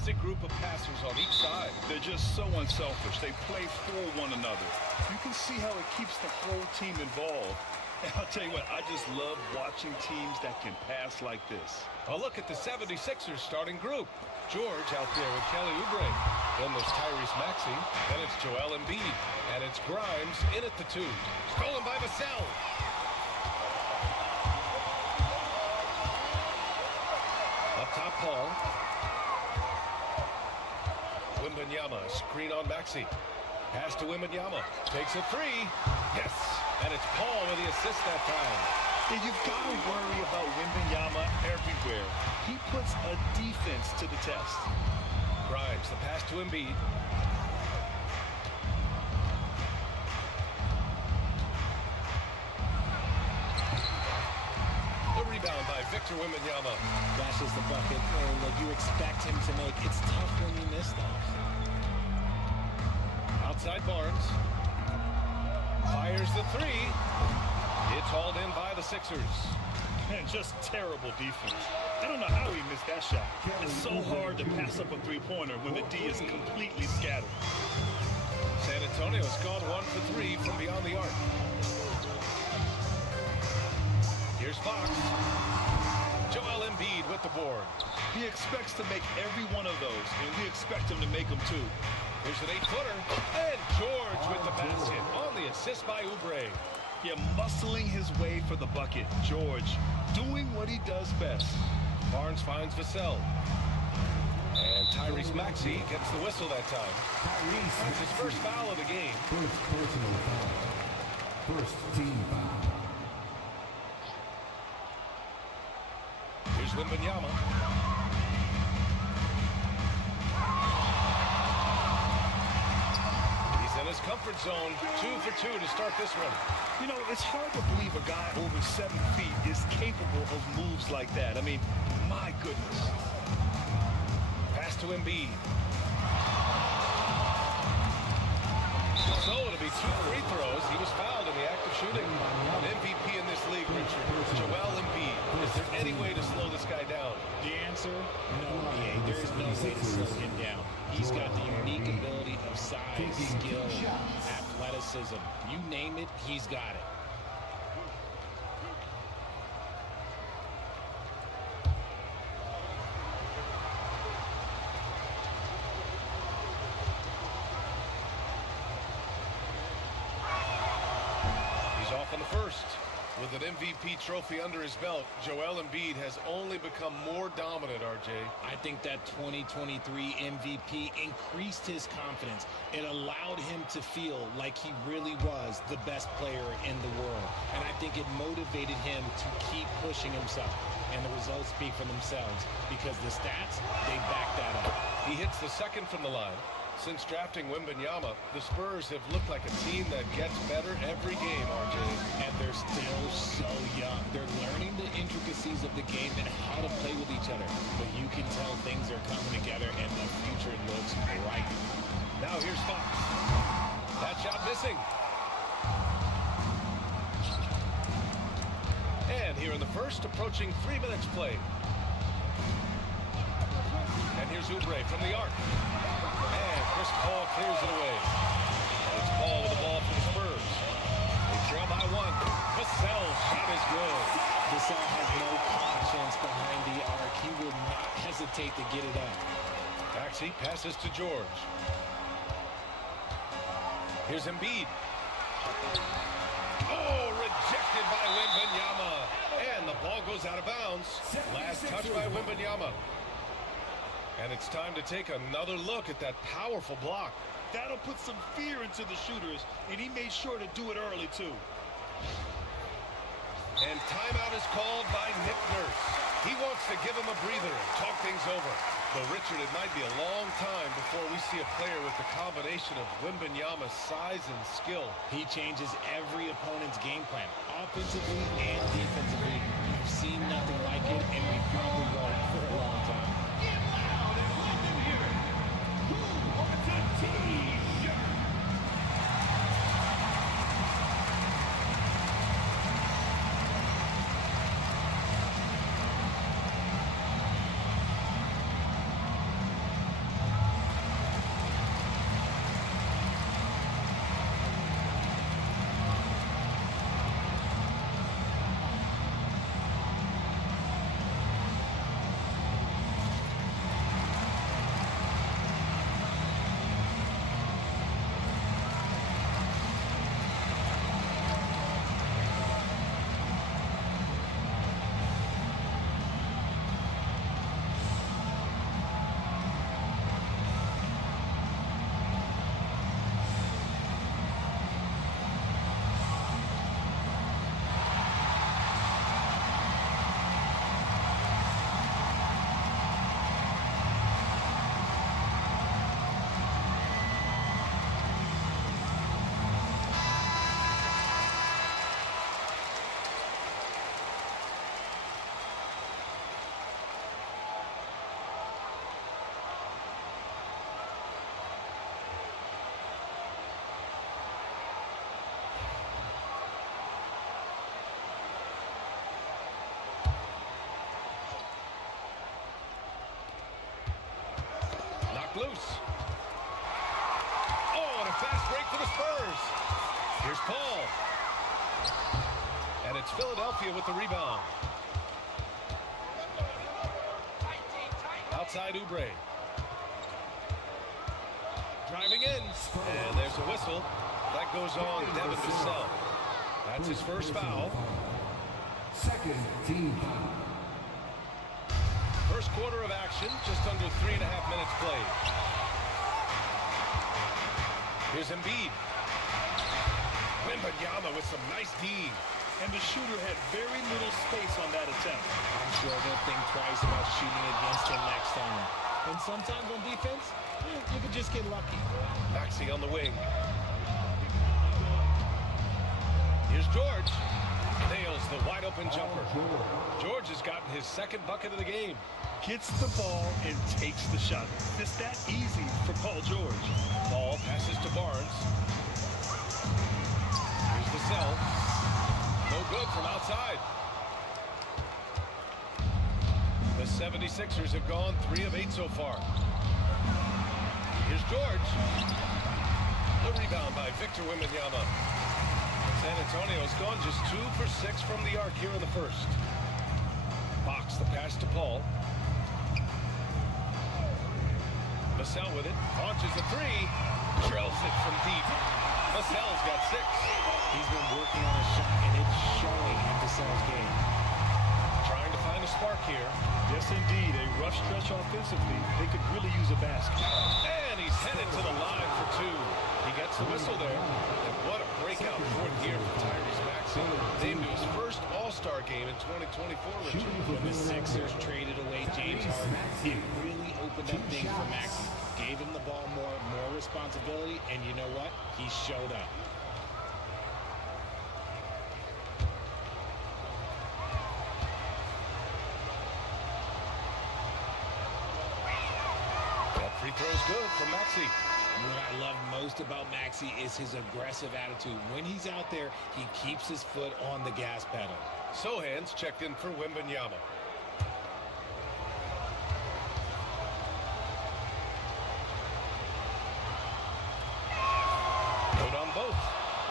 fantastic group of passers on each side. They're just so unselfish. They play for one another. You can see how it keeps the whole team involved. And I'll tell you what, I just love watching teams that can pass like this. A look at the 76ers starting group. George out there with Kelly Oubre. Then there's Tyrese Maxey. Then it's Joel Embiid. And it's Grimes in at the 2. Stolen by Vassell. Up top, Paul. Wembanyama, screen on Maxey. Pass to Wembanyama. Takes a 3. Yes. And it's Paul with the assist that time. And you've got to worry about Wembanyama everywhere. He puts a defense to the test. Grimes, the pass to Embiid. The rebound by Victor Wembanyama. Dashes the bucket, and like you expect him to make. It's tough when you miss those. Outside Barnes. Fires the 3. It's hauled in by the Sixers. Man, just terrible defense. I don't know how he missed that shot. It's so hard to pass up a three-pointer when the D is completely scattered. San Antonio's gone 1 for 3 from beyond the arc. Here's Fox. Joel Embiid with the board. He expects to make every one of those, and we expect him to make them too. Here's an 8-footer. And George with the basket on the assist by Oubre. Yeah, muscling his way for the bucket. George doing what he does best. Barnes finds Vassell. And Tyrese Maxey gets the whistle that time. That's his first foul of the game. First personal foul. First team foul. Here's Wembanyama. He's in his comfort zone. 2 for 2 to start this one. You know, it's hard to believe a guy over 7 feet is capable of moves like that. I mean, my goodness. Pass to Embiid. So it'll be 2 free throws. He was fouled in the act of shooting. An MVP in this league, Richard. Joel Embiid. Is there any way to slow this guy down? The answer, no, BA. There is no way to slow him down. He's got the unique ability of size, skill, athleticism. You name it, he's got it. He's off on the first. With an MVP trophy under his belt, Joel Embiid has only become more dominant, RJ. I think that 2023 MVP increased his confidence. It allowed him to feel like he really was the best player in the world. And I think it motivated him to keep pushing himself. And the results speak for themselves because the stats, they back that up. He hits the second from the line. Since drafting Wembanyama, the Spurs have looked like a team that gets better every game, RJ. And they're still so young. They're learning the intricacies of the game and how to play with each other. But you can tell things are coming together and the future looks bright. Now here's Fox. That shot missing. And here in the first, approaching 3 minutes played. And here's Oubre from the arc. And Chris Paul clears it away. And it's Paul with the ball for the Spurs. They trail by 1. Vassell's shot is good. Vassell has no conscience behind the arc. He will not hesitate to get it up. Maxey passes to George. Here's Embiid. Oh, rejected by Wembanyama. And the ball goes out of bounds. Last touch by Wembanyama. And it's time to take another look at that powerful block. That'll put some fear into the shooters, and he made sure to do it early, too. And timeout is called by Nick Nurse. He wants to give him a breather and talk things over. Though, Richard, it might be a long time before we see a player with the combination of Wembanyama's size and skill. He changes every opponent's game plan, offensively and defensively. We've seen nothing like it, and we probably won't for a long time. Here's Paul. And it's Philadelphia with the rebound. Outside Oubre. Driving in. And there's a whistle. That goes on Devin Vassell. That's his first foul. Second team foul. First quarter of action, just under 3.5 minutes played. Here's Embiid. Wemby with some nice D. And the shooter had very little space on that attempt. I'm sure they'll think twice about shooting against him next time. And sometimes on defense, you can just get lucky. Maxey on the wing. Here's George. Nails the wide open jumper. George has gotten his second bucket of the game. Gets the ball and takes the shot. It's that easy for Paul George. Ball passes to Barnes. Here's Vassell. No good from outside. The 76ers have gone 3 of 8 so far. Here's George. The rebound by Victor Wembanyama. San Antonio's gone just 2 for 6 from the arc here in the first. Box the pass to Paul. Vassell with it. Launches a 3. Drills it from deep. Vassell's got 6. He's been working on a shot, and it's showing in Vassell's game. Trying to find a spark here. Yes, indeed. A rough stretch offensively. They could really use a basket. And he's headed to the line for 2. He gets the whistle there. And what a breakout fourth year for Tyrese Maxey. Named to his first All-Star game in 2024, Richard. When the Sixers traded away James Harden, it really opened up things for Maxey. Gave him the ball more responsibility, and you know what? He showed up. That free throw's good from Maxey. What I love most about Maxey is his aggressive attitude. When he's out there, he keeps his foot on the gas pedal. Sohan's checked in for Wembanyama. Good on both.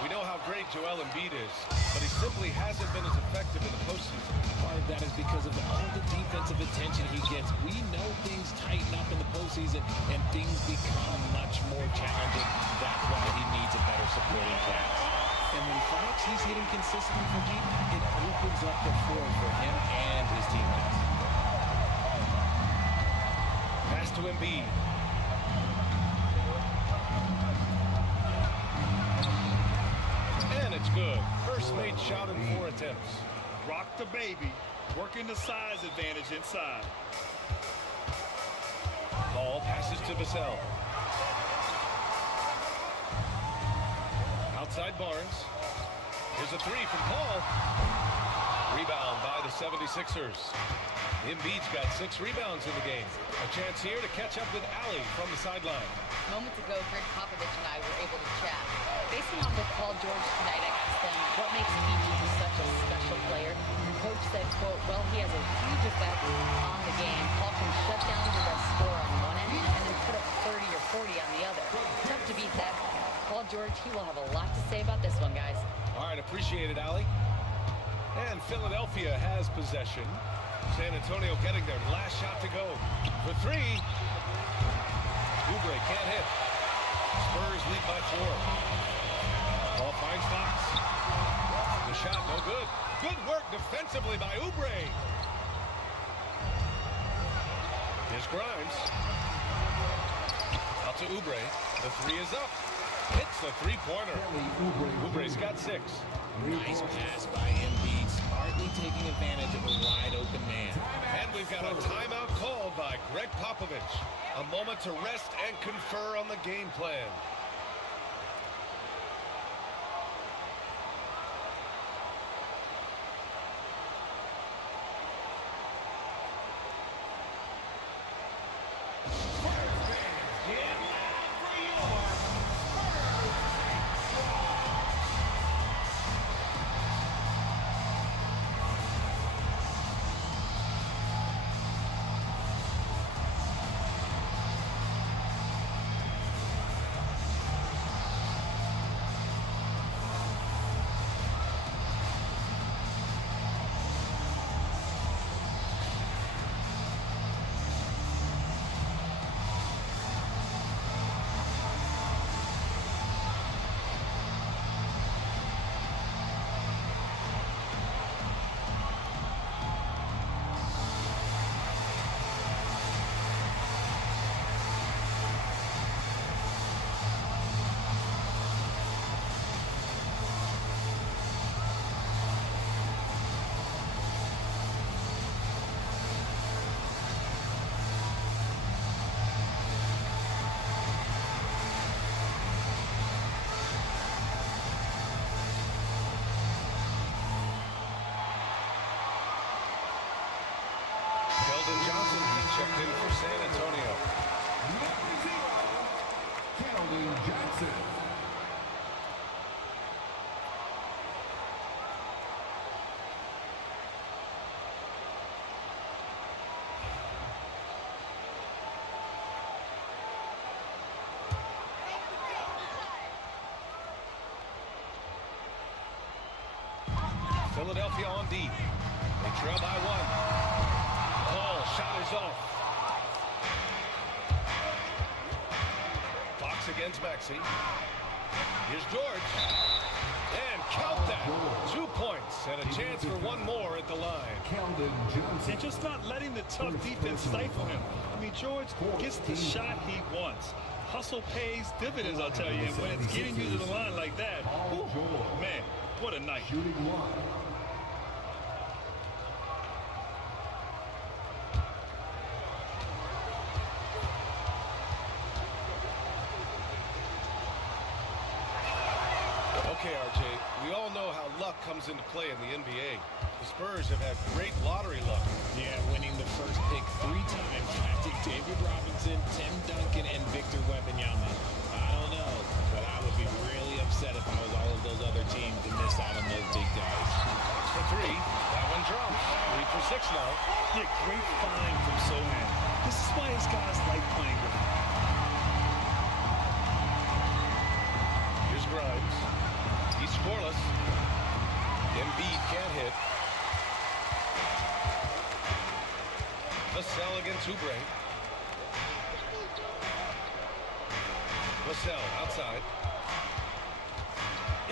We know how great Joel Embiid is, but he simply hasn't been as effective in the postseason. Part of that is because of all the defensive attention he gets. We know things tighten up in the postseason, and things become much more challenging. That's why he needs a better supporting cast. And when Fox, he's hitting consistently from deep, it opens up the floor for him and his teammates. Pass to Embiid. And it's good. First made shot in 4 attempts. Rock the baby. Working the size advantage inside. Ball passes to Vassell. Outside Barnes. Here's a 3 from Paul. Rebound by the 76ers. Embiid's got 6 rebounds in the game. A chance here to catch up with Allie from the sideline. Moments ago, Greg Popovich and I were able to chat. Basing off of Paul George tonight, I asked him what makes PG such a special player. The coach said, quote, well, he has a huge effect on the game. Paul can shut down the best scorer on one end and then put up 30 or 40 on the other. Tough to beat that. Paul George, he will have a lot to say about this one, guys. All right, appreciate it, Allie. And Philadelphia has possession. San Antonio getting their last shot to go. For 3. Oubre can't hit. Spurs lead by 4. Ball finds Fox. The shot no good. Good work defensively by Oubre. Here's Grimes. Out to Oubre. The 3 is up. Hits the 3-pointer. Oubre's got 6. Nice pass by Embiid, smartly taking advantage of a wide-open man. And we've got a timeout called by Greg Popovich. A moment to rest and confer on the game plan. checked in for San Antonio. Johnson. Philadelphia on D. They trail by one. Paul, shot is off. Fox against Maxey. Here's George. And count that. 2 points and a chance for one more at the line. And just not letting the tough defense stifle him. I mean, George gets the shot he wants. Hustle pays dividends, I'll tell you. And when it's getting you to the line like that, whew, man, what a night. Shooting one. Okay, RJ, we all know how luck comes into play in the NBA. The Spurs have had great lottery luck. Yeah, winning the first pick 3 times, drafting David Robinson, Tim Duncan, and Victor Wembanyama. I don't know, but I would be really upset if I was all of those other teams to miss out on those big guys. Fox for 3. That one drops. 3 for 6 now. Yeah, great find from Sohan. This is why his guys like playing with him. Here's Grimes. He's scoreless. Embiid can't hit. Vassell against Oubre. Vassell outside.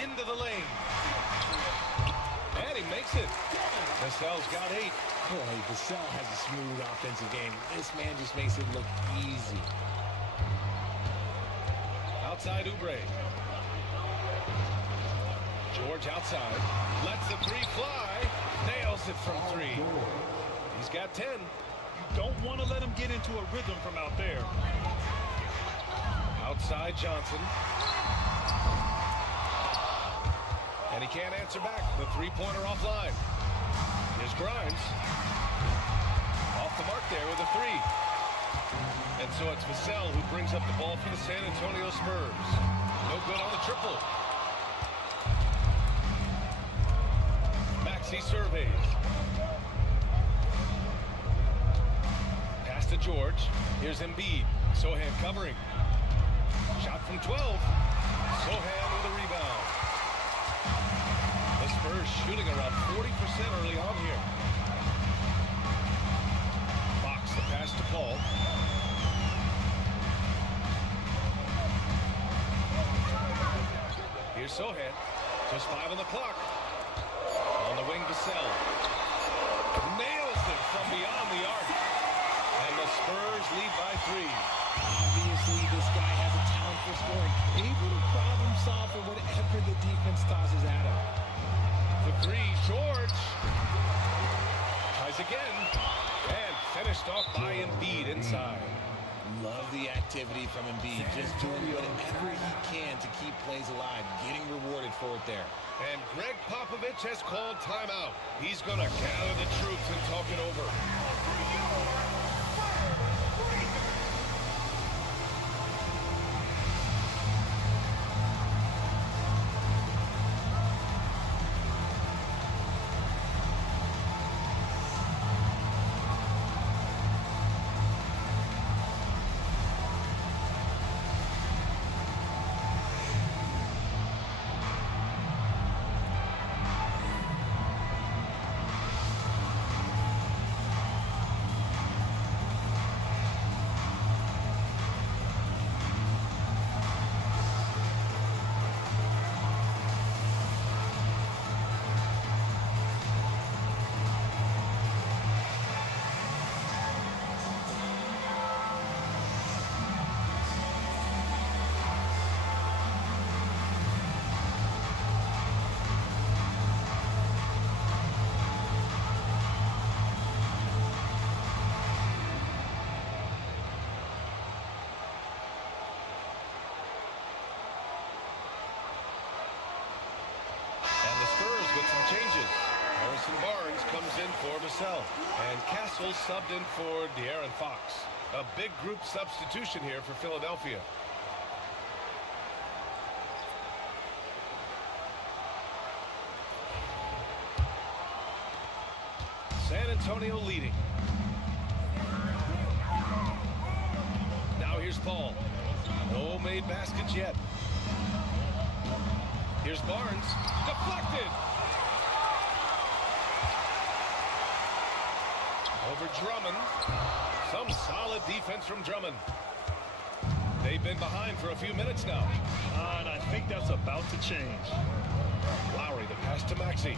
Into the lane. And he makes it. Vassell's got 8. Boy, Vassell has a smooth offensive game. This man just makes it look easy. Outside Oubre. George outside. Lets the 3 fly. Nails it from 3. He's got 10. You don't want to let him get into a rhythm from out there. Outside Johnson. And he can't answer back. The 3-pointer offline. Here's Grimes. Off the mark there with a 3. And so it's Vassell who brings up the ball for the San Antonio Spurs. No good on the triple. Maxey surveys. Pass to George. Here's Embiid. Sohan covering. Shot from 12. Sohan with a rebound. The Spurs shooting around 40% early on here. Fox the pass to Paul. Here's Sohan. Just 5 on the clock. On the wing, Vassell. Nails it from beyond the arc. And the Spurs lead by 3. Obviously, this guy has a talent for scoring. Able to problem solve for whatever the defense tosses at him. The 3, George. Tries again. And finished off by Embiid inside. Love the activity from Embiid. Just doing whatever he can to keep plays alive. Getting rewarded for it there. And Greg Popovich has called timeout. He's going to gather the troops and talk it over. Harrison Barnes comes in for Vassell. And Castle subbed in for De'Aaron Fox. A big group substitution here for Philadelphia. San Antonio leading. Now here's Paul. No made baskets yet. Here's Barnes. Deflected. Over Drummond. Some solid defense from Drummond. They've been behind for a few minutes now. And I think that's about to change. Lowry, the pass to Maxey.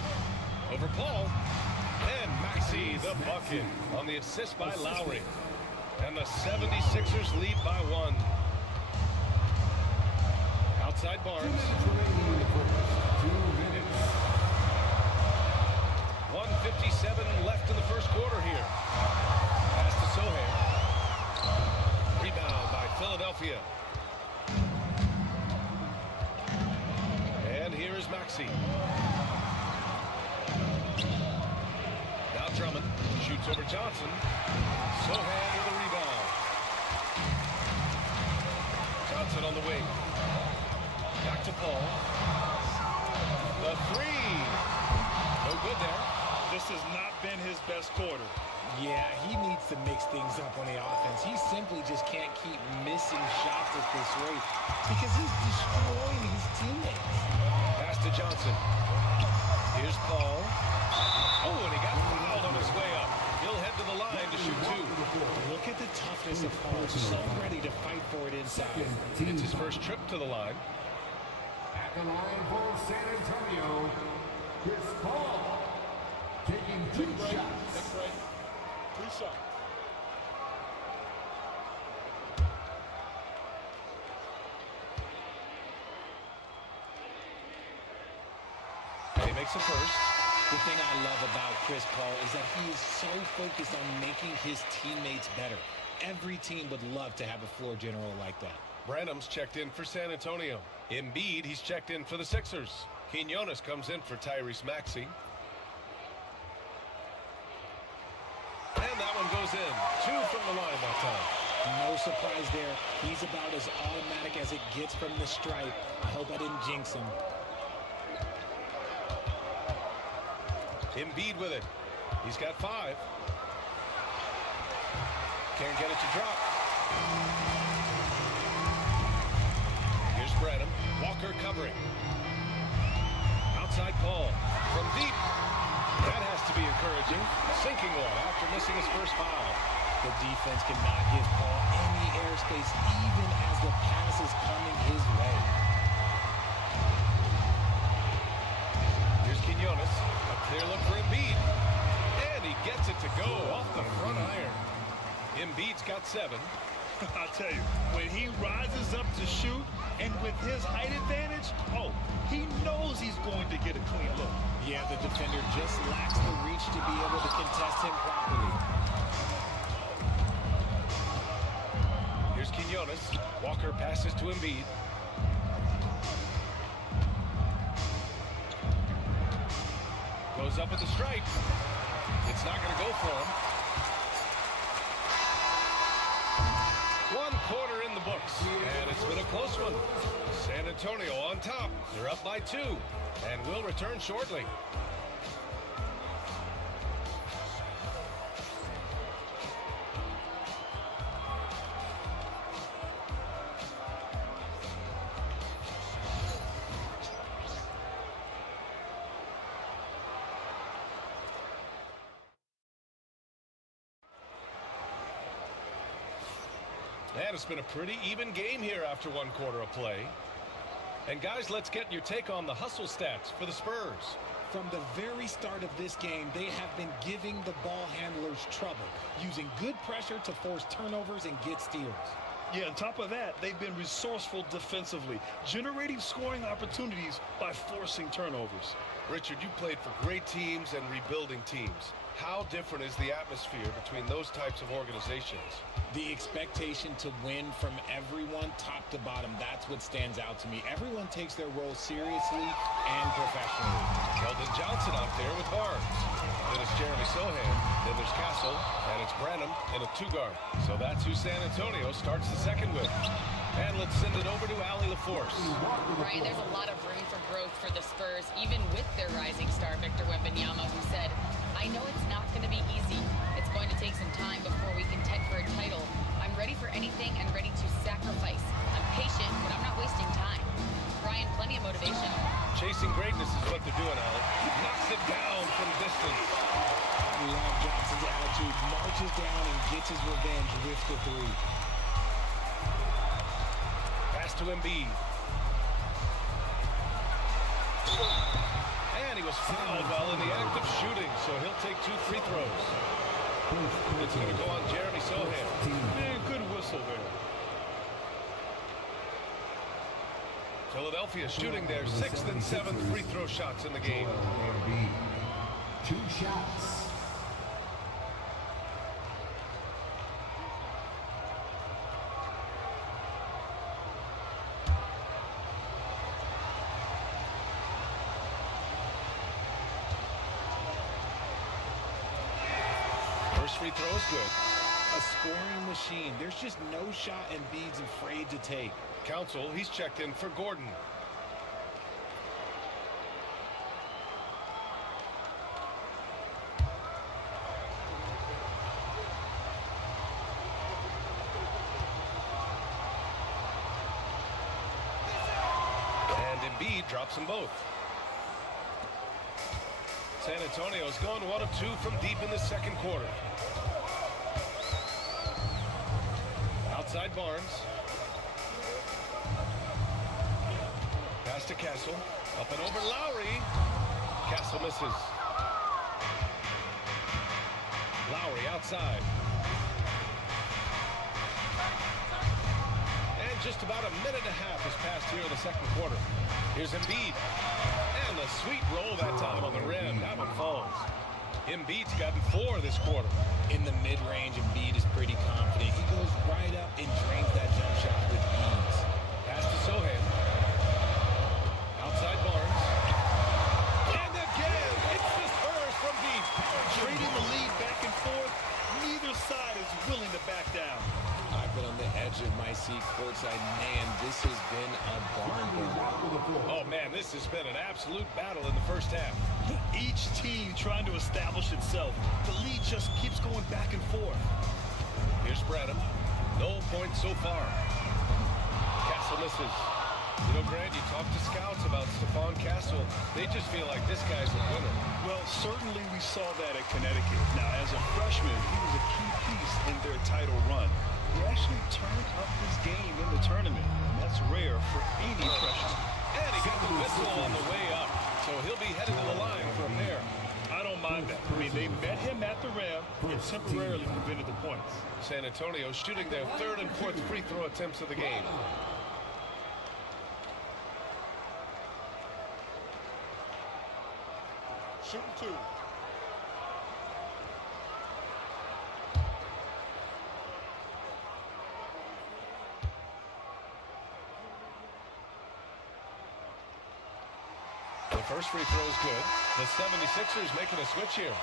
Over Paul. And Maxey, the bucket on the assist by Lowry. And the 76ers lead by 1. Outside Barnes. 1:57 left in the first quarter here. Pass to Sohan. Rebound by Philadelphia. And here is Maxey. Now Drummond shoots over Johnson. Sohan with a rebound. Johnson on the wing. Back to Paul. The three. No good there. This has not been his best quarter. Yeah, he needs to mix things up on the offense. He simply just can't keep missing shots at this rate because he's destroying his teammates. Pass to Johnson. Here's Paul. Oh, and he got fouled on his way up. He'll head to the line to shoot 2. Look at the toughness of Paul. So ready to fight for it inside. It's his first trip to the line. At the line for San Antonio, Chris Paul taking 2 shots. That's right. 3 shots. He makes a first. The thing I love about Chris Paul is that he is so focused on making his teammates better. Every team would love to have a floor general like that. Branham's checked in for San Antonio. Embiid, he's checked in for the Sixers. Quinones comes in for Tyrese Maxey. And that one goes in. 2 from the line that time. No surprise there. He's about as automatic as it gets from the stripe. I hope I didn't jinx him. Embiid with it. He's got 5. Can't get it to drop. Here's Branham. Walker covering. Outside Paul. From deep. That has to be encouraging. Sinking one after missing his first foul. The defense cannot give Paul any airspace, even as the pass is coming his way. Here's Quinones. A clear look for Embiid. And he gets it to go off the front iron. Embiid's got 7. I'll tell you, when he rises up to shoot, and with his height advantage, oh, he knows he's going to get a clean look. Yeah, the defender just lacks the reach to be able to contest him properly. Here's Quinones. Walker passes to Embiid. Goes up at the stripe. It's not going to go for him. 1 quarter in the books, and it's been a close one. San Antonio on top. They're up by 2, and will return shortly. And it's been a pretty even game here after 1 quarter of play. And guys, let's get your take on the hustle stats for the Spurs. From the very start of this game, they have been giving the ball handlers trouble, using good pressure to force turnovers and get steals. Yeah, on top of that, they've been resourceful defensively, generating scoring opportunities by forcing turnovers. Richard, you played for great teams and rebuilding teams. How different is the atmosphere between those types of organizations? The expectation to win from everyone, top to bottom, that's what stands out to me. Everyone takes their role seriously and professionally. Keldon Johnson out there with Barnes. Then it's Jeremy Sohan. Then there's Castle. And it's Branham in a two-guard. So that's who San Antonio starts the second with. And let's send it over to Allie LaForce. Brian, there's a lot of room for growth for the Spurs, even with their rising star, Victor Wembanyama, who said, I know it's not going to be easy. It's going to take some time before we contend for a title. I'm ready for anything and ready to sacrifice. I'm patient, but I'm not wasting time. Brian, plenty of motivation. Chasing greatness is what they're doing, Allie. He knocks it down from distance. I love Johnson's attitude. Marches down and gets his revenge with the three. Pass to Embiid. And he was fouled while in the act of shooting, so he'll take 2 free throws. It's going to go on Jeremy Sohan. Man, good whistle there. Philadelphia shooting their 6th and 7th free throw shots in the game. 2 shots. First free throw is good. A scoring machine. There's just no shot Embiid's afraid to take. Counsell, he's checked in for Gordon. And Embiid drops them both. San Antonio's going 1 of 2 from deep in the second quarter. Outside Barnes. Pass to Castle. Up and over Lowry. Castle misses. Lowry outside. And just about a minute and a half has passed here in the second quarter. Here's Embiid. And a sweet roll that time on the rim. That one falls. Embiid's gotten 4 this quarter. In the mid-range, Embiid is pretty confident. He goes right up and drains that jump shot with ease. Pass to Sohan. Outside Barnes. And again, it's the Spurs from deep. Trading the lead back and forth, neither side is willing to back down. I've been on the edge of my seat courtside. Man, this has been a barn burner. Oh, man, this has been an absolute battle in the first half. Each team trying to establish itself. The lead just keeps going back and forth. Here's Branham. No points so far. Castle misses. You know, Grant, you talk to scouts about Stephon Castle. They just feel like this guy's a winner. Well, certainly we saw that at Connecticut. Now, as a freshman, he was a key piece in their title run. He actually turned up his game in the tournament, and that's rare for any freshman. And he got the whistle on the way up, so he'll be headed to the line for a pair. I don't mind that. I mean, they met him at the rim and temporarily prevented the points. San Antonio shooting their 3rd and 4th free throw attempts of the game. Shooting 2. The first free throw is good. The 76ers making a switch here.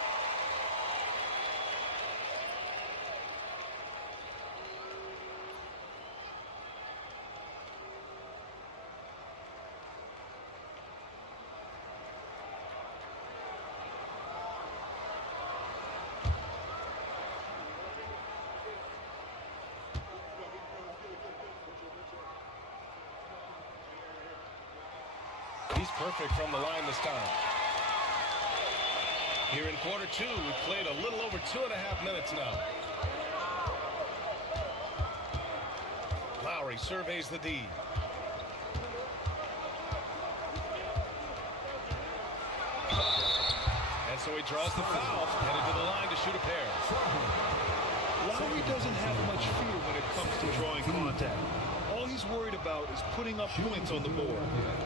He's perfect from the line this time. Here in quarter 2, we've played a little over 2.5 minutes now. Lowry surveys the D. And so he draws the foul, headed to the line to shoot a pair. Lowry doesn't have much fear when it comes to drawing contact. All he's worried about is putting up points on the board.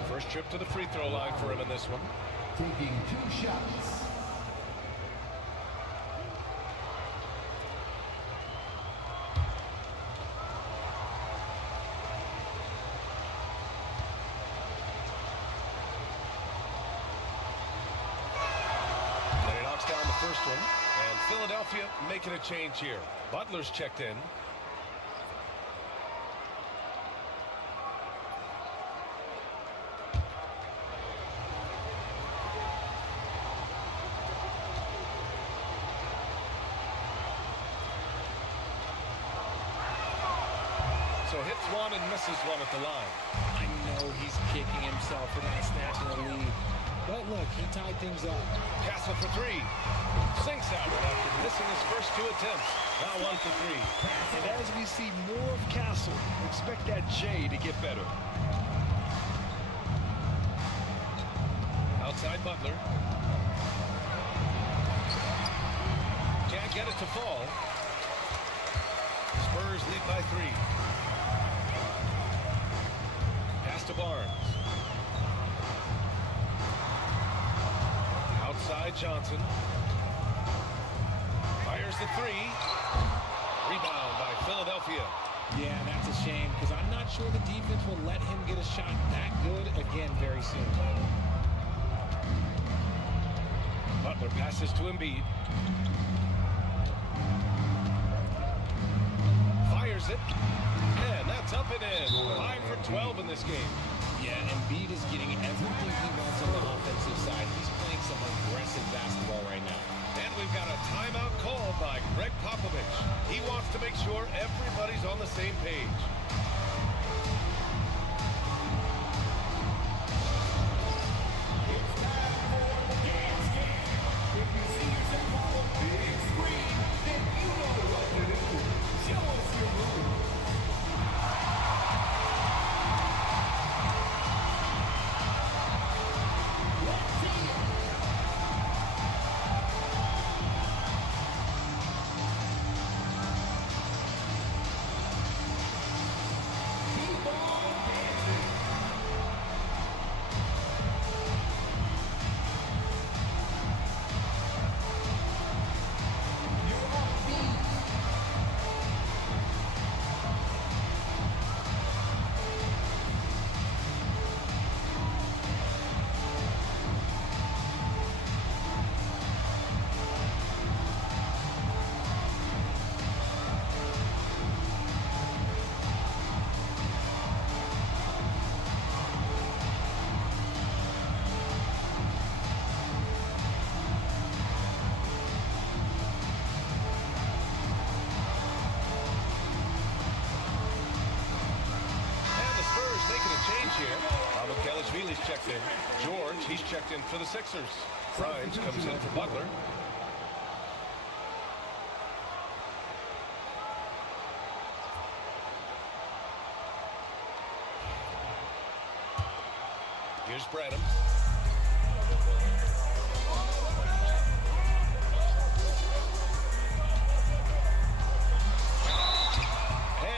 First trip to the free throw line for him in this one. Taking 2 shots. one. And Philadelphia making a change here. Butler's checked in. So hits one and misses one at the line. I know he's kicking himself for not snatching the lead. But look, he tied things up. Castle for three. Sinks out after missing his first two attempts. Now 1 for 3. And as we see more of Castle, expect that J to get better. Outside Butler. Can't get it to fall. Spurs lead by 3. Pass to Barnes. Outside Johnson. Fires the 3. Rebound by Philadelphia. Yeah, that's a shame because I'm not sure the defense will let him get a shot that good again very soon. Butler passes to Embiid. Fires it. And that's up and in. 5 for 12 in this game. Yeah, Embiid is getting everything he wants on the offensive side. He's playing some aggressive basketball right now. And we've got a timeout called by Greg Popovich. He wants to make sure everybody's on the same page. He's checked in. George, he's checked in for the Sixers. Grimes comes in for Butler. Here's Branham.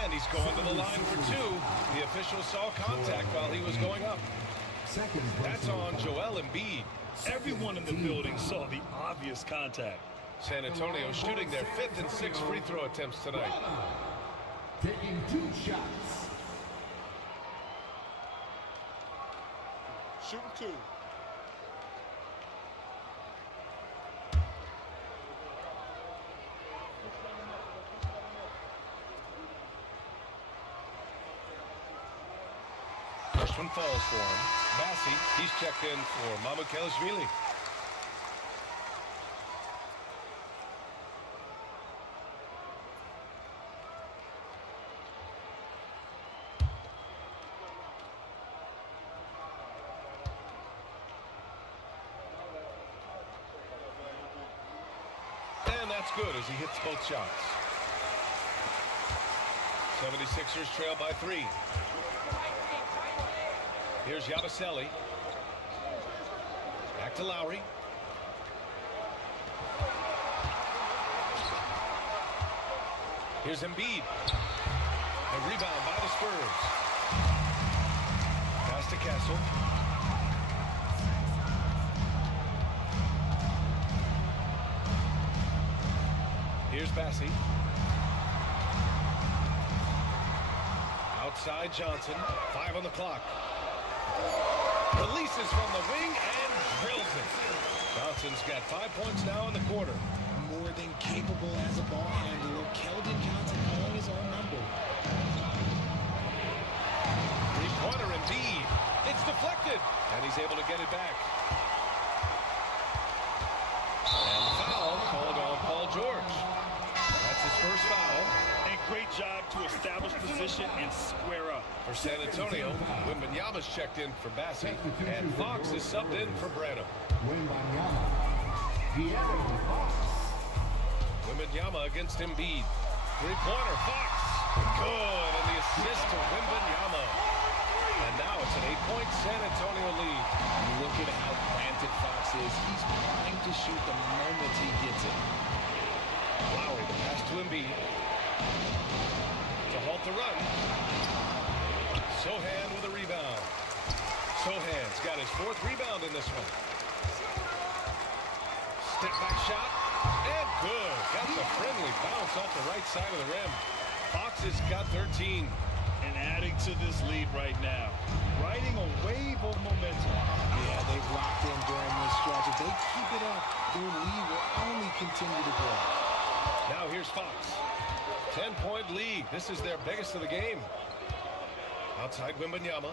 And he's going to the line for 2. The official saw contact while he was going up. That's on Joel Embiid. Everyone in the building saw the obvious contact. San Antonio shooting their 5th and 6th free throw attempts tonight. Taking 2 shots. Shooting 2. First one falls for him. Massey, he's checked in for Mamoukelashvili. And that's good as he hits both shots. 76ers trail by 3. Here's Yabusele. Back to Lowry. Here's Embiid. A rebound by the Spurs. Pass to Castle. Here's Bassey. Outside Johnson. 5 on the clock. Releases from the wing and drills it. Johnson's got 5 points now in the quarter. comfortable as a ball handler. Keldon Johnson calling his own number. Three-pointer Embiid. It's deflected, and he's able to get it back. And the foul called on Paul George. That's his first foul. A great job to establish position and square up. For San Antonio, Wembanyama's checked in for Bassi, and Fox is subbed in for Branham. Wembanyama against Embiid. Three-pointer, Fox. Good, and the assist to Wembanyama. And now it's an 8-point San Antonio lead. Look at how planted Fox is. He's trying to shoot the moment he gets it. Lowry, the pass to Embiid. To halt the run. Sohan with a rebound. Sohan's got his 4th rebound in this one. Step back shot. And good. Got the friendly bounce off the right side of the rim. Fox has got 13. And adding to this lead right now. Riding a wave of momentum. Yeah, they've locked in during this stretch. If they keep it up, their lead will only continue to grow. Now here's Fox. 10-point lead. This is their biggest of the game. Outside Wembanyama.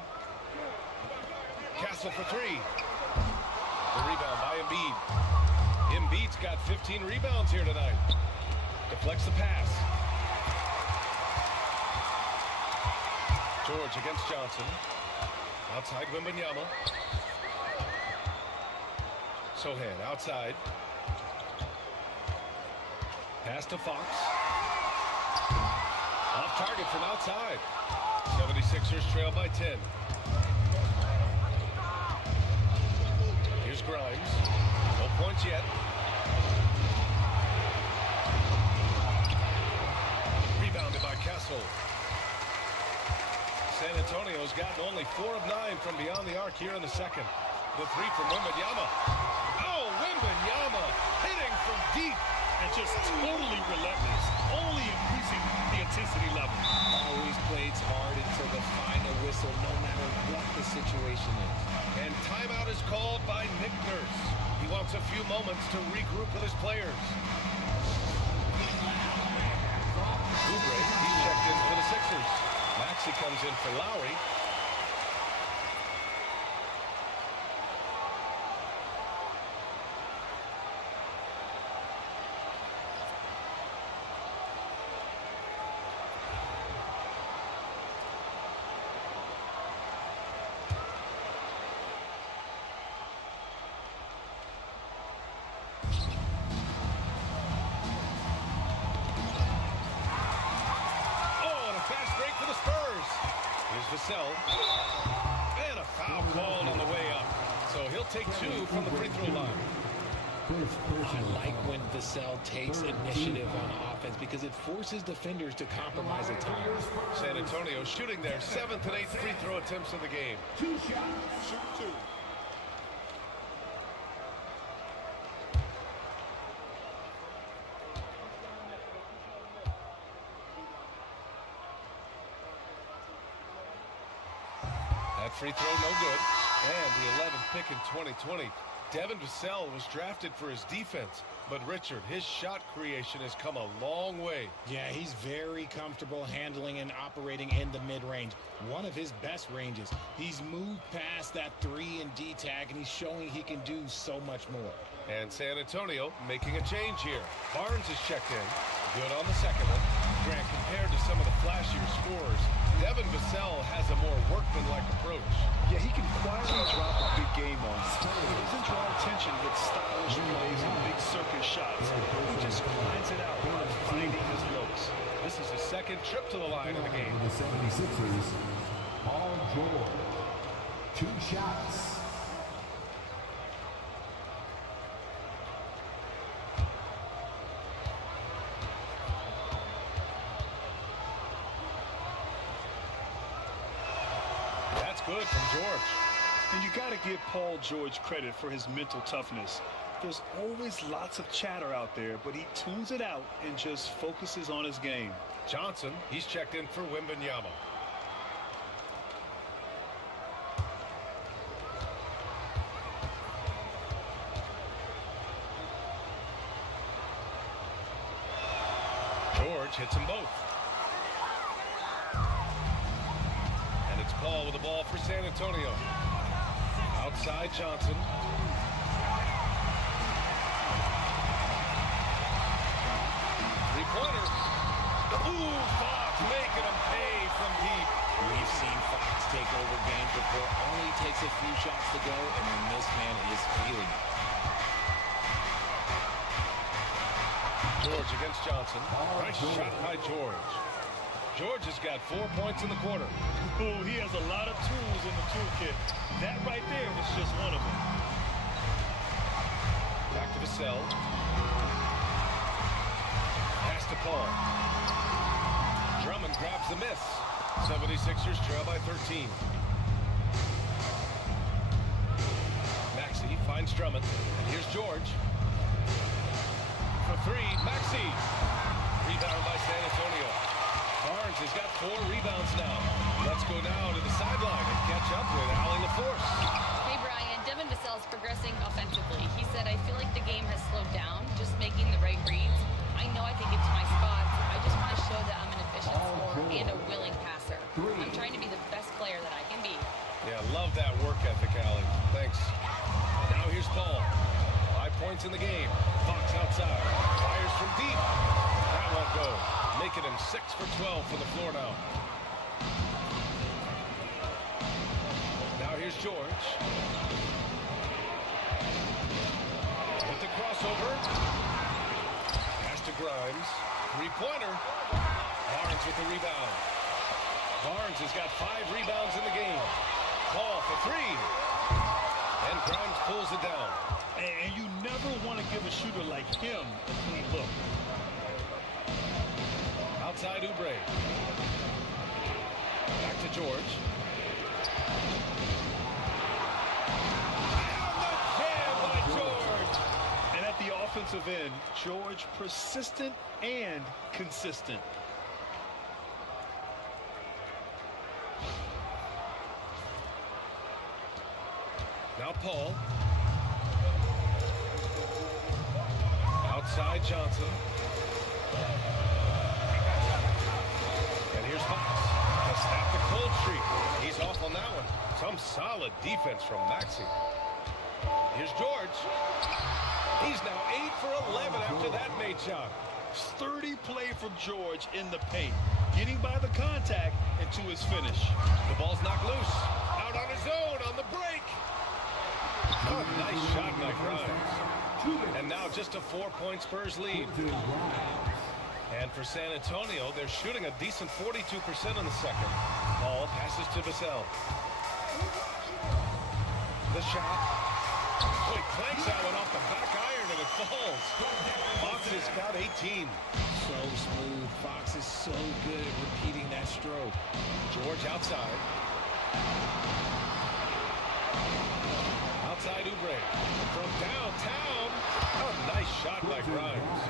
Castle for 3. The rebound by Embiid. Embiid's got 15 rebounds here tonight. Deflects the pass. George against Johnson. Outside Wembanyama. Sohan outside. Pass to Fox. Off target from outside. 76ers trail by 10. Here's Grimes. No points yet. Rebounded by Castle. San Antonio's gotten only 4 of 9 from beyond the arc here in the second. The 3 from Wembanyama. Oh, Wembanyama hitting from deep. And just totally relentless. Only increasing the intensity level. Always plays hard until the final whistle, no matter what the situation is. And timeout is called by Nick Nurse. He wants a few moments to regroup with his players. Oubre, he's checked in for the Sixers. Maxey comes in for Lowry. The Spurs. Here's Vassell. And a foul called on the way up. So he'll take 2 from the free throw line. I like when Vassell takes initiative on offense because it forces defenders to compromise at times. San Antonio shooting their 7th and 8th free throw attempts of the game. 2 shots. Shoot 2. That free throw no good. And the 11th pick in 2020. Devin Vassell was drafted for his defense. But Richard, his shot creation has come a long way. Yeah, he's very comfortable handling and operating in the mid-range. One of his best ranges. He's moved past that 3 and D tag, and he's showing he can do so much more. And San Antonio making a change here. Barnes is checked in. Good on the second one. Grant, compared to some of the flashier scores, Devin Vassell has a more workmanlike approach. Yeah, he can quietly drop a big game on you. He doesn't draw attention with stylish plays and big circus shots. He just grinds it out by finding his looks. This is his 2nd trip to the line in the game. For the 76ers, Paul George. 2 shots. That's good from George. And you got to give Paul George credit for his mental toughness. There's always lots of chatter out there, but he tunes it out and just focuses on his game. Johnson, he's checked in for Wembanyama. George hits them both. And it's Paul with the ball for San Antonio. Outside Johnson. Three-pointer. Ooh, Fox making him pay from deep. We've seen Fox take over games before. Only takes a few shots to go, and then this man is feeling it. George against Johnson. Nice shot by George. George has got 4 points in the quarter. Oh, he has a lot of tools in the toolkit. That right there is just one of them. Back to Vassell. Pass to Paul. Drummond grabs the miss. 76ers trail by 13. Maxey finds Drummond. And here's George. For three, Maxey. Rebound by San Antonio. Barnes has got 4 rebounds now. Let's go now to the sideline and catch up with Allie LaForce. Hey, Brian. Devin Vassell is progressing offensively. He said, I feel like the game has slowed down, just making the right reads. I know I can get to my spots. I just want to show that I'm an efficient scorer and a willing passer. I'm trying to be the best player that I can be. Yeah, love that work ethic, Allie. Thanks. Now here's Paul. 5 points in the game. Fox outside. Fires from deep. That won't go. Making him 6 for 12 for the floor now. Now here's George. With the crossover. Pass to Grimes. Three-pointer. Barnes with the rebound. Barnes has got 5 rebounds in the game. Paul for 3. And Grimes pulls it down. And you never want to give a shooter like him a clean look. Outside Oubre. Back to George. And the jam by George. And at the offensive end, George persistent and consistent. Now Paul. Outside Johnson. And here's Fox to snap the cold streak. He's off on that one. Some solid defense from Maxey. Here's George. He's now 8 for 11 after that made shot. Sturdy play from George in the paint, getting by the contact and to his finish. The ball's knocked loose. Out on his own on the break. Oh, nice shot by Grimes. And now just a 4-point Spurs lead. And for San Antonio, they're shooting a decent 42% in the second. Paul passes to Vassell. The shot. Oh, he clanks that one off the back iron and it falls. Fox has got 18. So smooth. Fox is so good at repeating that stroke. George outside. Outside Oubre. From downtown. Oh, nice shot by Grimes.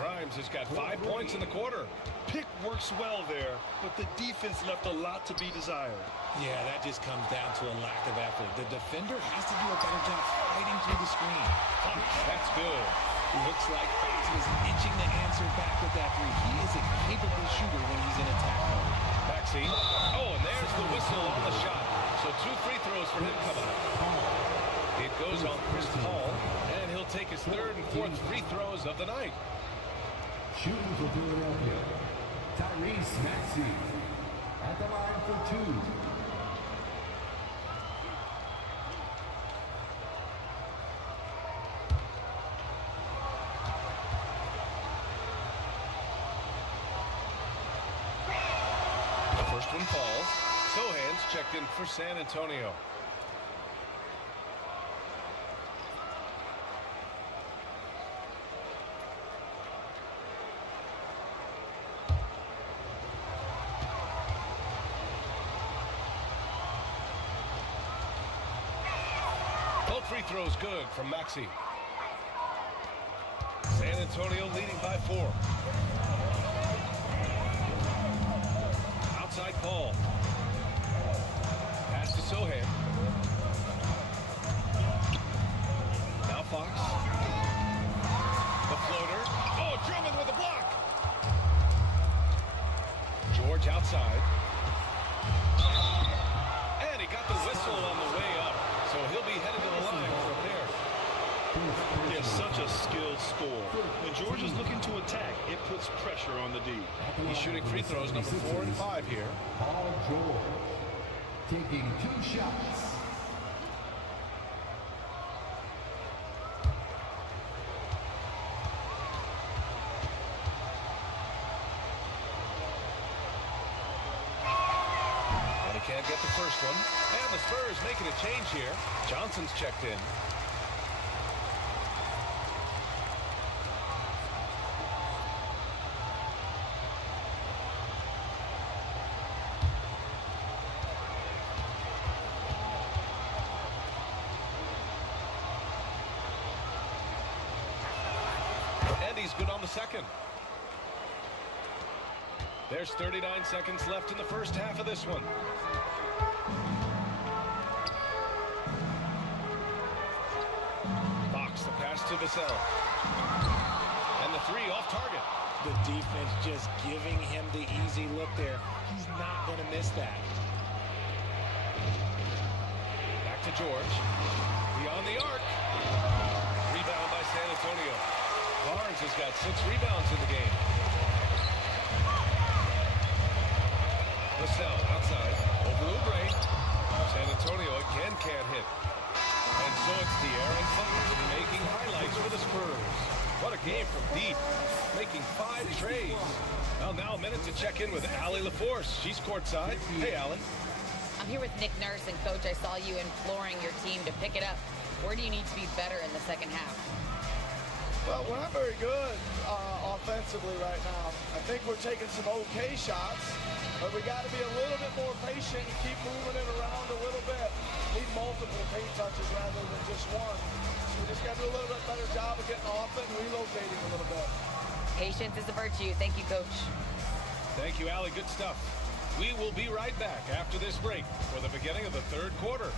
Grimes has got 5 points in the quarter. Pick works well there, but the defense left a lot to be desired. Yeah, that just comes down to a lack of effort. The defender has to do a better job fighting through the screen. That's good. Looks like Fox was inching the answer back with that 3. He is a capable shooter when he's in attack mode. Maxey. Oh, and there's the whistle on the shot. So 2 free throws for him coming up. It goes on Chris Paul, and he'll take his 3rd and 4th free throws of the night. Shooting for Philadelphia, Tyrese Maxey at the line for 2. The first one falls. Sohan's checked in for San Antonio. Free throws good from Maxey. San Antonio leading by 4. Outside Paul. Pass to Sohan. Now Fox. The floater. Oh, Drummond with a block. outside. And he got the whistle on the way up. So he'll be headed to the line for a pair. Yeah, such a skilled score. When George is looking to attack, it puts pressure on the D. He's shooting free throws number 4 and 5 here. Paul George taking 2 shots. And he can't get the first one. And the Spurs making a change here. Johnson's checked in. He's good on the second. There's 39 seconds left in the first half of this one. Fox, the pass to Vassell. And the 3 off target. The defense just giving him the easy look there. He's not going to miss that. Back to George. Beyond the arc. Rebound by San Antonio. Barnes has got 6 rebounds in the game. Vassell outside. Over Oubre. San Antonio again can't hit. And so it's De'Aaron Fox making highlights for the Spurs. What a game from deep. Making 5 trays. Well, now a minute to check in with Allie LaForce. She's courtside. Hey, Allie. I'm here with Nick Nurse, and Coach, I saw you imploring your team to pick it up. Where do you need to be better in the second half? Well, we're not very good offensively right now. I think we're taking some okay shots, but we got to be a little bit more patient and keep moving it around a little bit. Need multiple paint touches rather than just one. So we just got to do a little bit better job of getting off it and relocating a little bit. Patience is a virtue. Thank you, Coach. Thank you, Allie. Good stuff. We will be right back after this break for the beginning of the third quarter.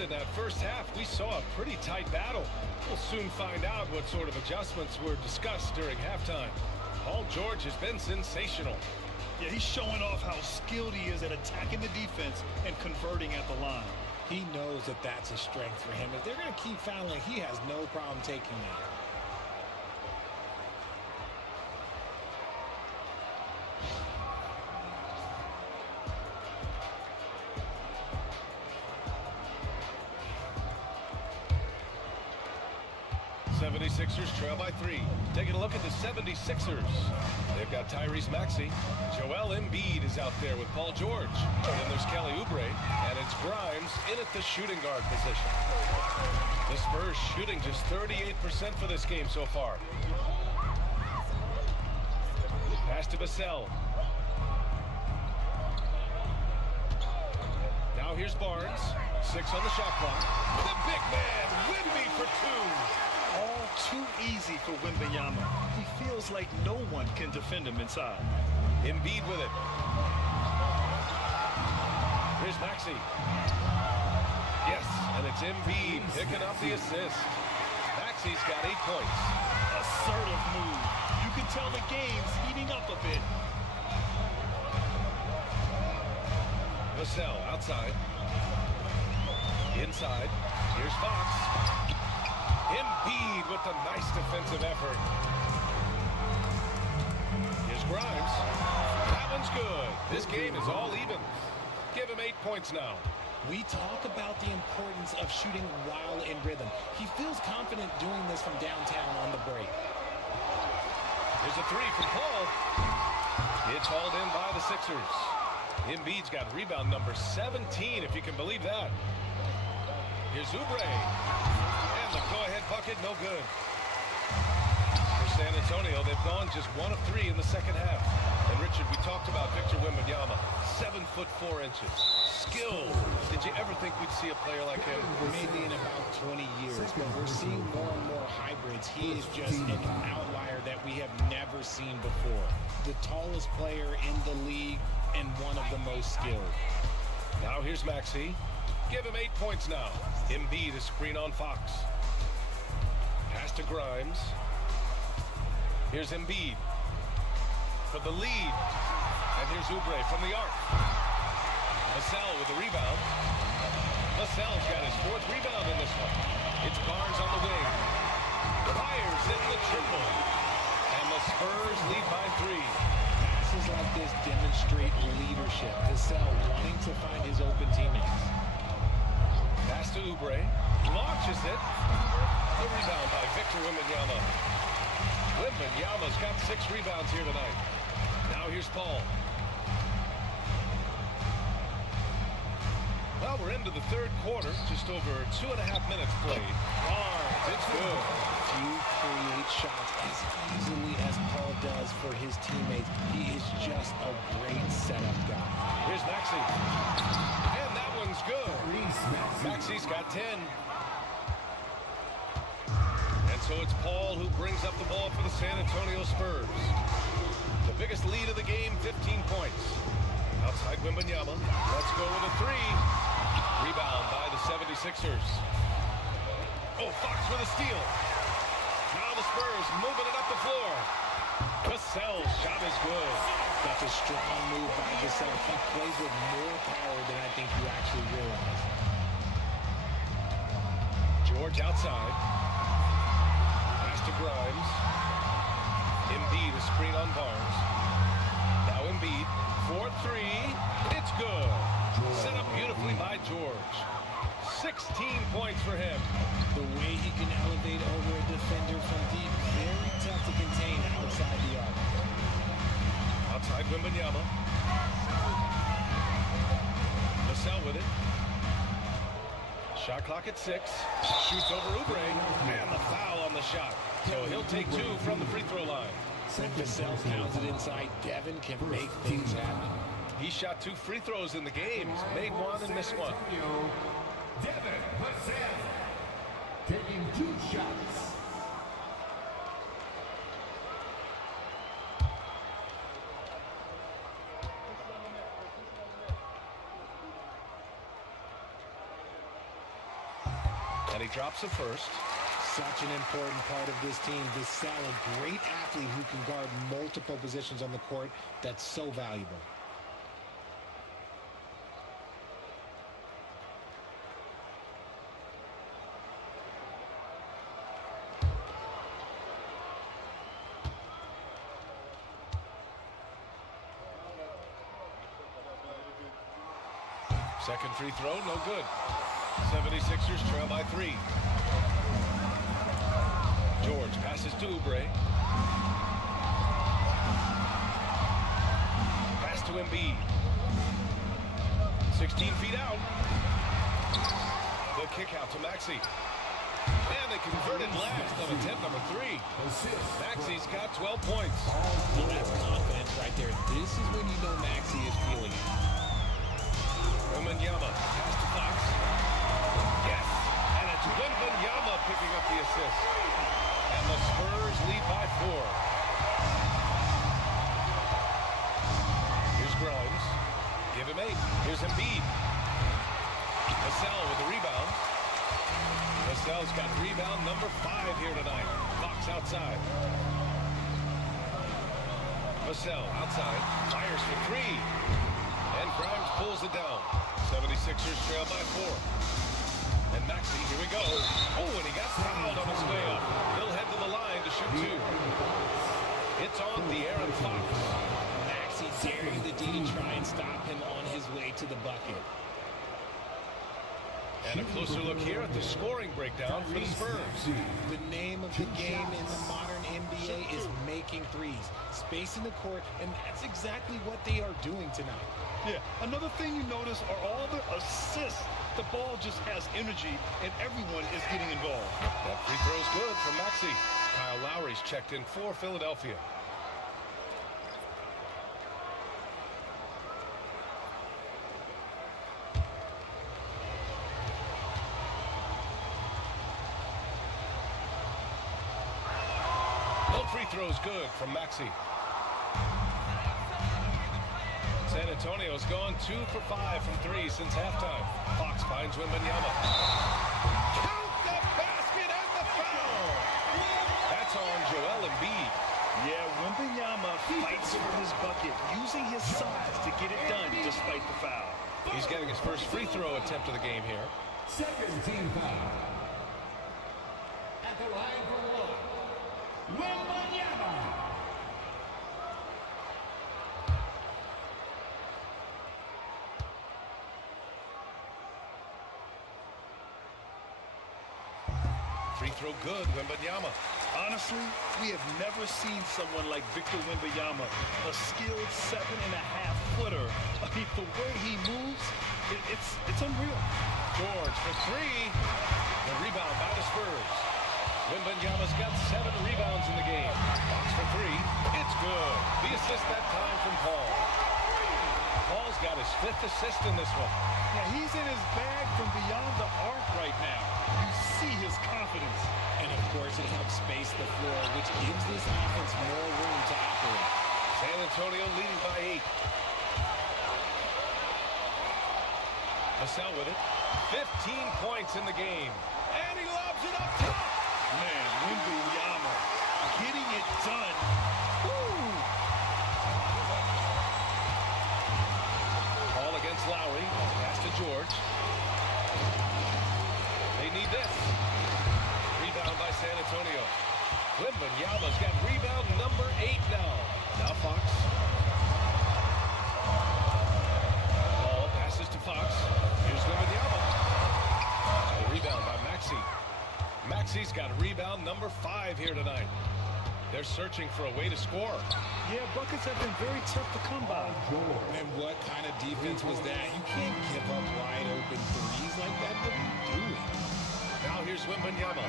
In that first half, we saw a pretty tight battle. We'll soon find out what sort of adjustments were discussed during halftime. Paul George has been sensational. Yeah, he's showing off how skilled he is at attacking the defense and converting at the line. He knows that that's a strength for him. If they're going to keep fouling, he has no problem taking that. ers trail by 3. Taking a look at the 76ers. They've got Tyrese Maxey. Joel Embiid is out there with Paul George. And then there's Kelly Oubre. And it's Grimes in at the shooting guard position. The Spurs shooting just 38% for this game so far. Pass to Vassell. Now here's Barnes. 6 on the shot clock. The big man, Wemby for 2. All too easy for Wembenyama. He feels like no one can defend him inside. Embiid with it. Here's Maxey. Yes, and it's Embiid picking up the assist. Maxey's got 8 points. Assertive move. You can tell the game's heating up a bit. Vassell outside. Inside. Here's Fox. Embiid with the nice defensive effort. Here's Grimes. That one's good. This game is all even. Give him 8 points now. We talk about the importance of shooting while in rhythm. He feels confident doing this from downtown on the break. Here's a three from Paul. It's hauled in by the Sixers. Embiid's got rebound number 17, if you can believe that. Here's Oubre. And the go-ahead bucket, no good. For San Antonio, they've gone just 1 of 3 in the second half. And Richard, we talked about Victor Wembanyama, 7 foot 4 inches. Skill. Did you ever think we'd see a player like him? Maybe in about 20 years, but we're seeing more and more hybrids. He is just an outlier that we have never seen before. The tallest player in the league and one of the most skilled. Now here's Maxey. Give him 8 points now. Embiid is screen on Fox. Pass to Grimes. Here's Embiid for the lead. And here's Oubre from the arc. Vassell with the rebound. Vassell's got his 4th rebound in this one. It's Barnes on the wing. Fires in the triple. And the Spurs lead by 3. Passes like this demonstrate leadership. Vassell wanting to find his open teammates. Pass to Oubre. Launches it. The rebound by Victor Wembanyama. Wembanyama's got 6 rebounds here tonight. Now here's Paul. Well, we're into the 3rd quarter. Just over 2.5 minutes played. Barnes, it's good. Few create shots as easily as Paul does for his teammates. He is just a great setup guy. Here's Maxey. And that one's good. Maxey's got 10. And so it's Paul who brings up the ball for the San Antonio Spurs. The biggest lead of the game, 15 points. Outside Wembanyama. Let's go with a 3. Rebound by the 76ers. Oh, Fox with a steal. Now the Spurs moving it up the floor. Vassell's shot is good. That's a strong move by Vassell. He plays with more power than I think you actually realize. George outside. Pass to Grimes. Embiid, a screen on Barnes. Now Embiid. 4-3. It's good. Set up beautifully by George. 16 points for him. The way he can elevate over a defender from deep, very tough to contain outside the arc. Outside Wembanyama. Vassell with it. Shot clock at 6. Shoots over Oubre. And the foul on the shot. So he'll take 2 from the free throw line. When Vassell pounds it inside, Devin can make things happen. He shot 2 free throws in the game. He's made 1 and missed 1. Devin Vassell taking 2 shots. And he drops the first. Such an important part of this team. Vassell, a great athlete who can guard multiple positions on the court. That's so valuable. Second free throw, no good. 76ers trail by 3. George passes to Oubre. Pass to Embiid. 16 feet out. The kick out to Maxey. And they converted last on attempt number 3. Maxey's got 12 points. Well, that's confidence right there. This is when you know Maxey is feeling it. Wembanyama pass to Fox. Yes, and it's Wembanyama picking up the assist. And the Spurs lead by 4. Here's Grimes. Give him 8. Here's Embiid. Vassell with the rebound. Vassell's got rebound number 5 here tonight. Fox outside. Vassell outside. Fires for 3. And Grimes pulls it down. 76ers trail by 4. And Maxey, here we go. Oh, and he got fouled on his way up. He'll head to the line to shoot 2. It's on De'Aaron Fox. Maxey daring the D to try and stop him on his way to the bucket. And a closer look here at the scoring breakdown for the Spurs. The name of the game in the modern NBA is making threes, spacing the court, and that's exactly what they are doing tonight. Yeah, another thing you notice are all the assists. The ball just has energy, and everyone is getting involved. That free throw's good from Maxey. Kyle Lowry's checked in for Philadelphia. Free throw's good from Maxey. San Antonio's gone 2 for 5 from 3 since halftime. Fox finds Wembanyama. Count the basket and the foul! That's on Joel Embiid. Yeah, Wembanyama fights for his bucket, using his size to get it done despite the foul. He's getting his first free throw attempt of the game here. Second team foul. At the line for one, Wembanyama. Free throw good, Wembanyama. Honestly, we have never seen someone like Victor Wembanyama, a skilled 7.5-footer. I mean, the way he moves, it's unreal. George for 3. The rebound by the Spurs. Wembanyama's got 7 rebounds in the game. Fox for 3. It's good. The assist that time from Paul. Paul's got his 5th assist in this one. Yeah, he's in his bag from beyond the arc right now. You see his confidence. And of course, it helps space the floor, which gives this offense more room to operate. San Antonio leading by 8. Vassell with it. 15 points in the game. And he lobs it up top. Man, Wembanyama getting it done. Woo! Ball against Lowry. Pass to George. They need this. Rebound by San Antonio. Wembanyama's got rebound number 8 now. Now Fox. Ball passes to Fox. Here's Wembanyama. The rebound by Maxey. Maxey's got rebound number 5 here tonight. They're searching for a way to score. Yeah, buckets have been very tough to come by. And what kind of defense was that? You can't give up wide open threes like that. What are you doing? Now here's Wembanyama.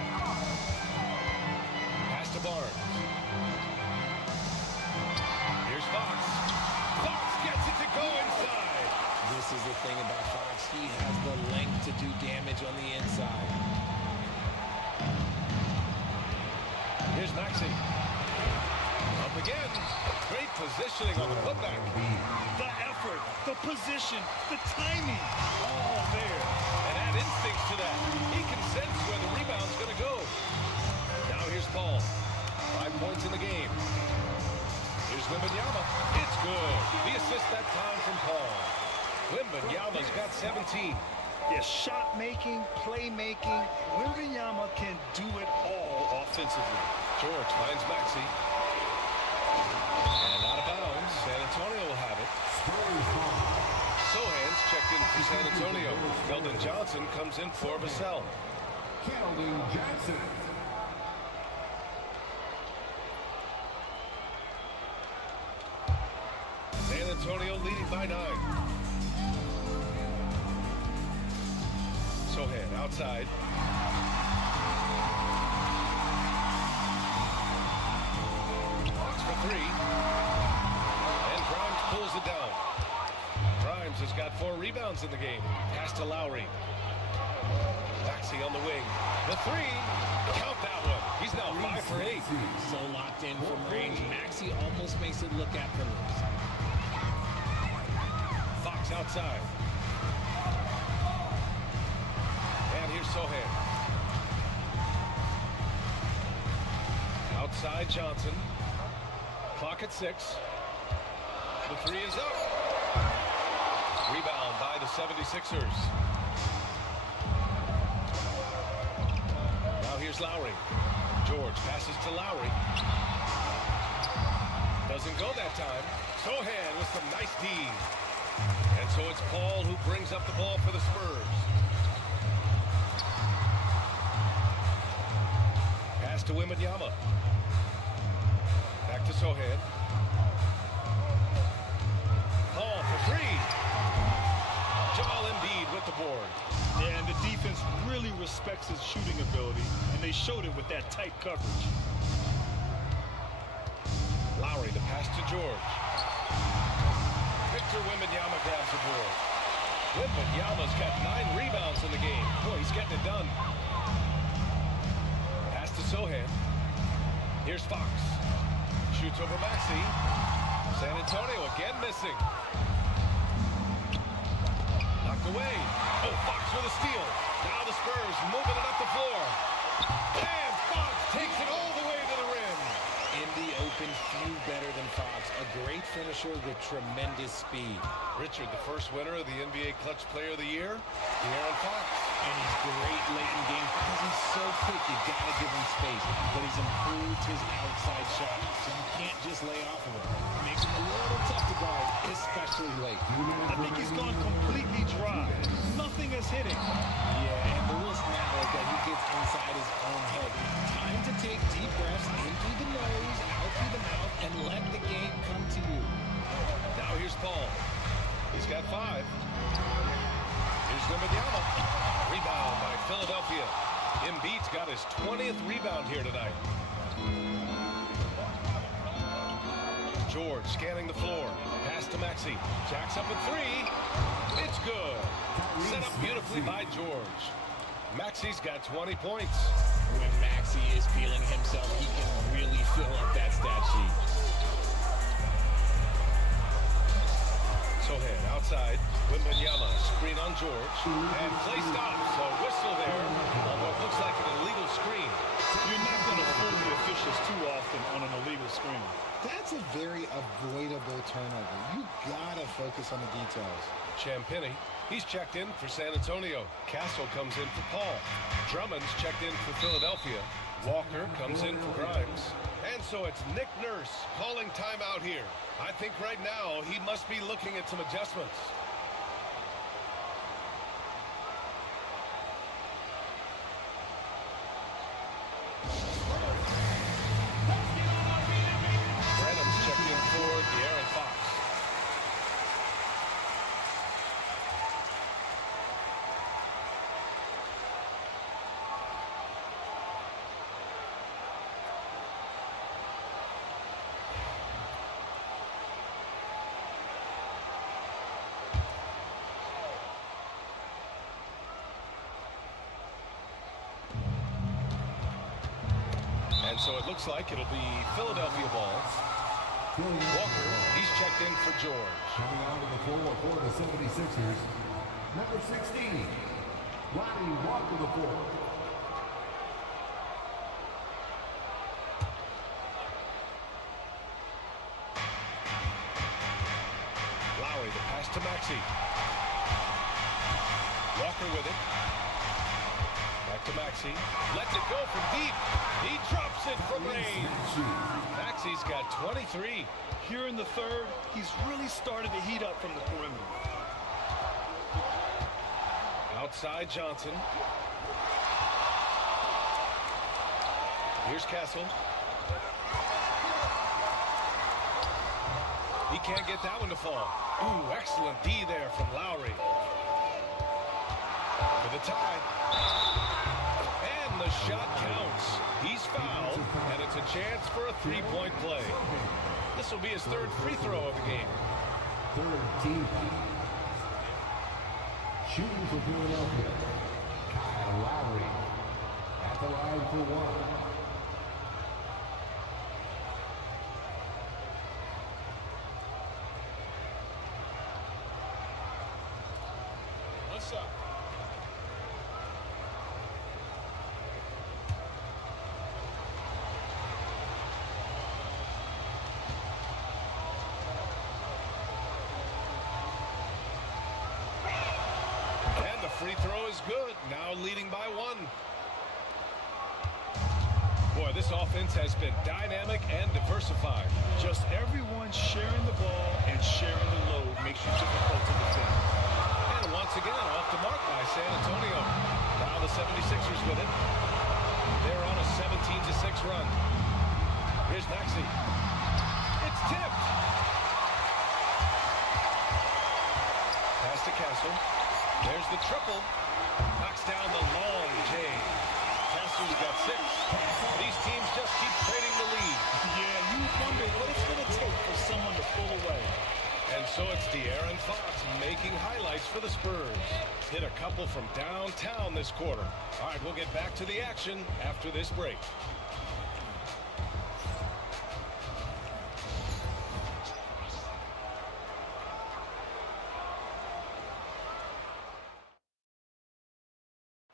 Pass to Barnes. Here's Fox. Fox gets it to go inside. This is the thing about Fox. He has the length to do damage on the inside. Here's Maxey. Up again. Great positioning on the putback. The effort, the position, the timing, all there. And add instincts to that. He can sense where the rebound's going to go. Now here's Paul. 5 points in the game. Here's Wembanyama. It's good. The assist that time from Paul. Wembanyama's got 17. Yes, shot making, play making. Wembanyama can do it all offensively. George finds Maxey. And out of bounds. San Antonio will have it. Sohan's checked in for San Antonio. Keldon Johnson comes in for Vassell. Keldon Johnson. San Antonio leading by 9. Sohan outside. Fox for 3. And Grimes pulls it down. Grimes has got 4 rebounds in the game. Pass to Lowry. Maxey on the wing. The 3. Count that one. He's now 5 for 8. So locked in from range. Maxey almost makes it look effortless. Fox outside. And here's Sohan. Outside Johnson. Clock at 6. The 3 is up. Rebound by the 76ers. Now here's Lowry. George passes to Lowry. Doesn't go that time. Sohan with some nice D. And so it's Paul who brings up the ball for the Spurs. Pass to Wemby. Back to Sohan. Paul for three. Embiid with the board. Yeah, and the defense really respects his shooting ability, and they showed it with that tight coverage. Lowry, the pass to George. Victor Wembanyama grabs the board. Wembanyama's got 9 rebounds in the game. Boy, he's getting it done. Pass to Sohan. Here's Fox. Shoots over Maxey. San Antonio again missing. Knocked away. Oh, Fox with a steal. Now the Spurs moving it up the floor. And Fox takes it all the way to the rim. In the open, few better than Fox. A great finisher with tremendous speed. Richard, the first winner of the NBA Clutch Player of the Year, De'Aaron Fox. And he's great late in games because he's so quick. You gotta give him space. But he's improved his outside shot, so you can't just lay off of him. Makes him a little tough to guard, especially late. I think he's gone completely dry. Nothing is hitting. Yeah, and the risk now is that he gets inside his own head. Time to take deep breaths in through the nose, out through the mouth, and let the game come to you. Now here's Paul. He's got 5. Here's Wembanyama. Rebound by Philadelphia. Embiid's got his 20th rebound here tonight. George scanning the floor. Pass to Maxey. Jacks up a 3. It's good. Set up beautifully by George. Maxey's got 20 points. When Maxey is feeling himself, he can really fill up that stat sheet. Sohan outside. Wembanyama screen on George. And play stops. A whistle there on what looks like an illegal screen. You're not going to fool the officials too often on an illegal screen. That's a very avoidable turnover. You gotta focus on the details. Champagny, he's checked in for San Antonio. Castle comes in for Paul. Drummond's checked in for Philadelphia. Walker comes in for Grimes. And so it's Nick Nurse calling timeout here. I think right now he must be looking at some adjustments. Brenham's checked in for De'Aaron Fox. And so it looks like it'll be Philadelphia ball. Walker, he's checked in for George. Coming onto the floor for the 76ers, number 16, Lonnie Walker the fourth. Lowry, the pass to Maxey. Walker with it. Back to Maxey. Lets it go from deep. He drops it from range. Maxey's got 23. Here in the third, he's really started to heat up from the perimeter. Outside Johnson. Here's Castle. He can't get that one to fall. Ooh, excellent D there from Lowry. For the tie. And the shot counts. He's fouled, and it's a chance for a three-point play. This will be his third free throw of the game. Third team foul. Shooting for Philadelphia, Kyle Lowry at the line for one. What's up? Free throw is good. Now leading by 1. Boy, this offense has been dynamic and diversified. Just everyone sharing the ball and sharing the load makes you difficult to defend. And once again, off the mark by San Antonio. Now the 76ers with it. They're on a 17-6 run. Here's Maxey. It's tipped. Pass to Castle. There's the triple. Knocks down the long J. Castle's got 6. These teams just keep trading the lead. Yeah, you wonder what it's going to take for someone to pull away. And so it's De'Aaron Fox making highlights for the Spurs. Hit a couple from downtown this quarter. All right, we'll get back to the action after this break.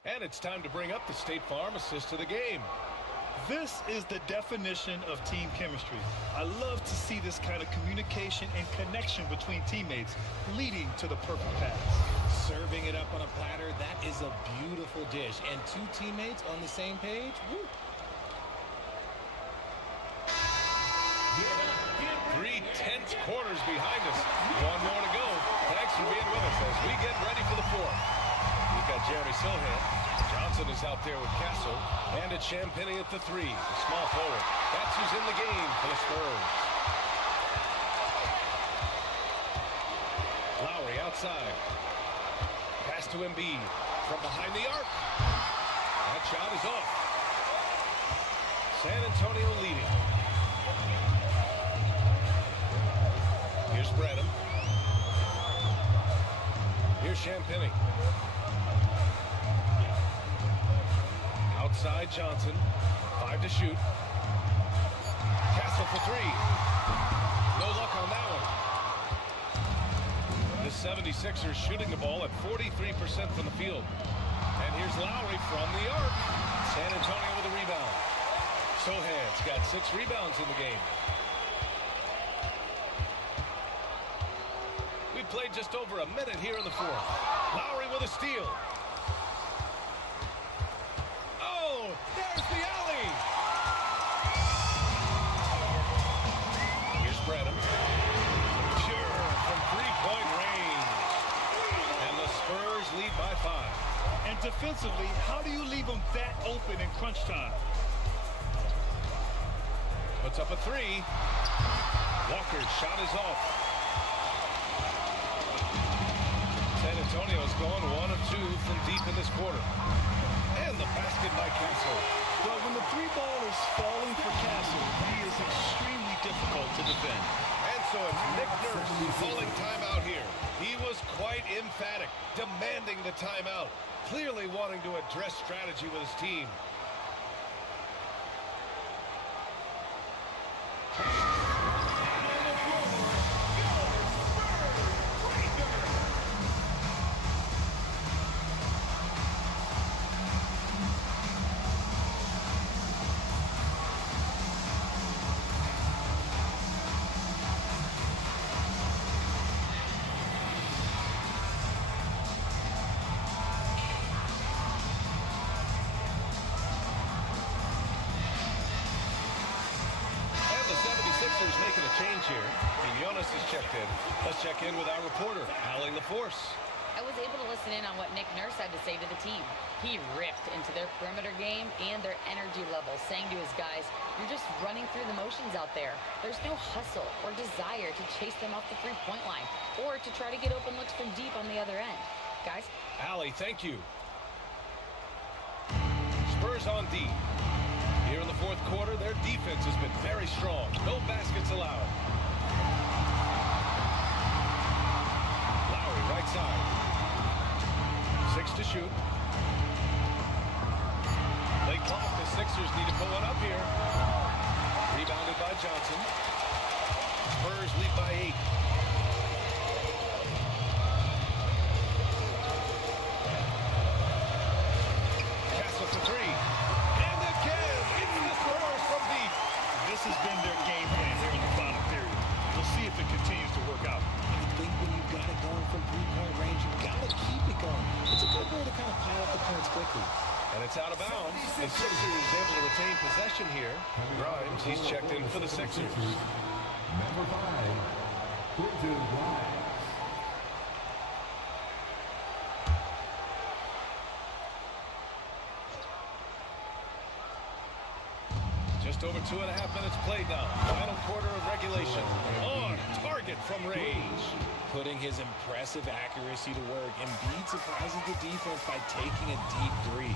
And it's time to bring up the State Farm assist to the game. This is the definition of team chemistry. I love to see this kind of communication and connection between teammates leading to the perfect pass. Serving it up on a platter, that is a beautiful dish. And 2 teammates on the same page, woo. 3 tense quarters behind us. 1 more to go. Thanks for being with us as we get ready for the 4th. We've got Jeremy Sohan. Johnson is out there with Castle. And it's Champagny at the 3. The small forward. That's who's in the game for the Spurs. Lowry outside. Pass to Embiid from behind the arc. That shot is off. San Antonio leading. Here's Bradham. Here's Champagny. Outside Johnson. 5 to shoot. Castle for 3. No luck on that one. The 76ers shooting the ball at 43% from the field. And here's Lowry from the arc. San Antonio with a rebound. Sohan's got 6 rebounds in the game. We played just over a minute here in the 4th. Lowry with a steal. Oh, there's the alley. Here's Bradham. Pure from 3-point range. And the Spurs lead by 5. And defensively, how do you leave them that open in crunch time? Puts up a 3. Walker's shot is off. San Antonio's going 1 of 2 from deep in this quarter. And the basket by Castle. Well, when the 3 ball is falling for Castle, he is extremely difficult to defend. And so it's Nick Nurse calling timeout here. He was quite emphatic, demanding the timeout, clearly wanting to address strategy with his team. Making a change here. And Jonas has checked in. Let's check in with our reporter, Allie LaForce. I was able to listen in on what Nick Nurse had to say to the team. He ripped into their perimeter game and their energy level, saying to his guys, you're just running through the motions out there. There's no hustle or desire to chase them off the 3-point line or to try to get open looks from deep on the other end. Guys? Allie, thank you. Spurs on D. Here in the 4th quarter, their defense has been very strong. No baskets allowed. Lowry, right side. 6 to shoot. Late clock, the Sixers need to pull it up here. Rebounded by Johnson. Spurs lead by 8. Castle for 3. This has been their game plan here in the final period. We'll see if it continues to work out. I think when you've got it going from 3-point range, you've got to keep it going. It's a good way to kind of pile up the points quickly. And it's out of bounds. The Sixers able to retain possession here. Grimes, he's checked in for the Sixers. Number 5, Quentin Grimes. Just over 2.5 minutes played now. Final quarter of regulation. On target from range. Putting his impressive accuracy to work. Embiid surprises the defense by taking a deep three.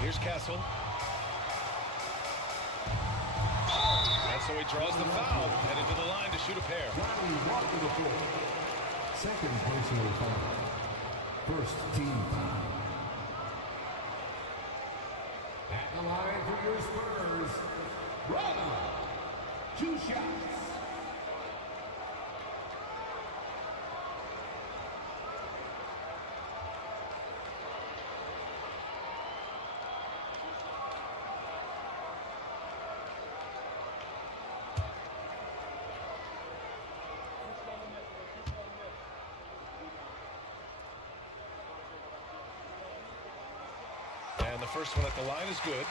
Here's Castle. And so he draws the foul. Headed to the line to shoot a pair. Second personal foul. First team foul. At the line for your Spurs, Bravo. 2 shots. And the first one at the line is good.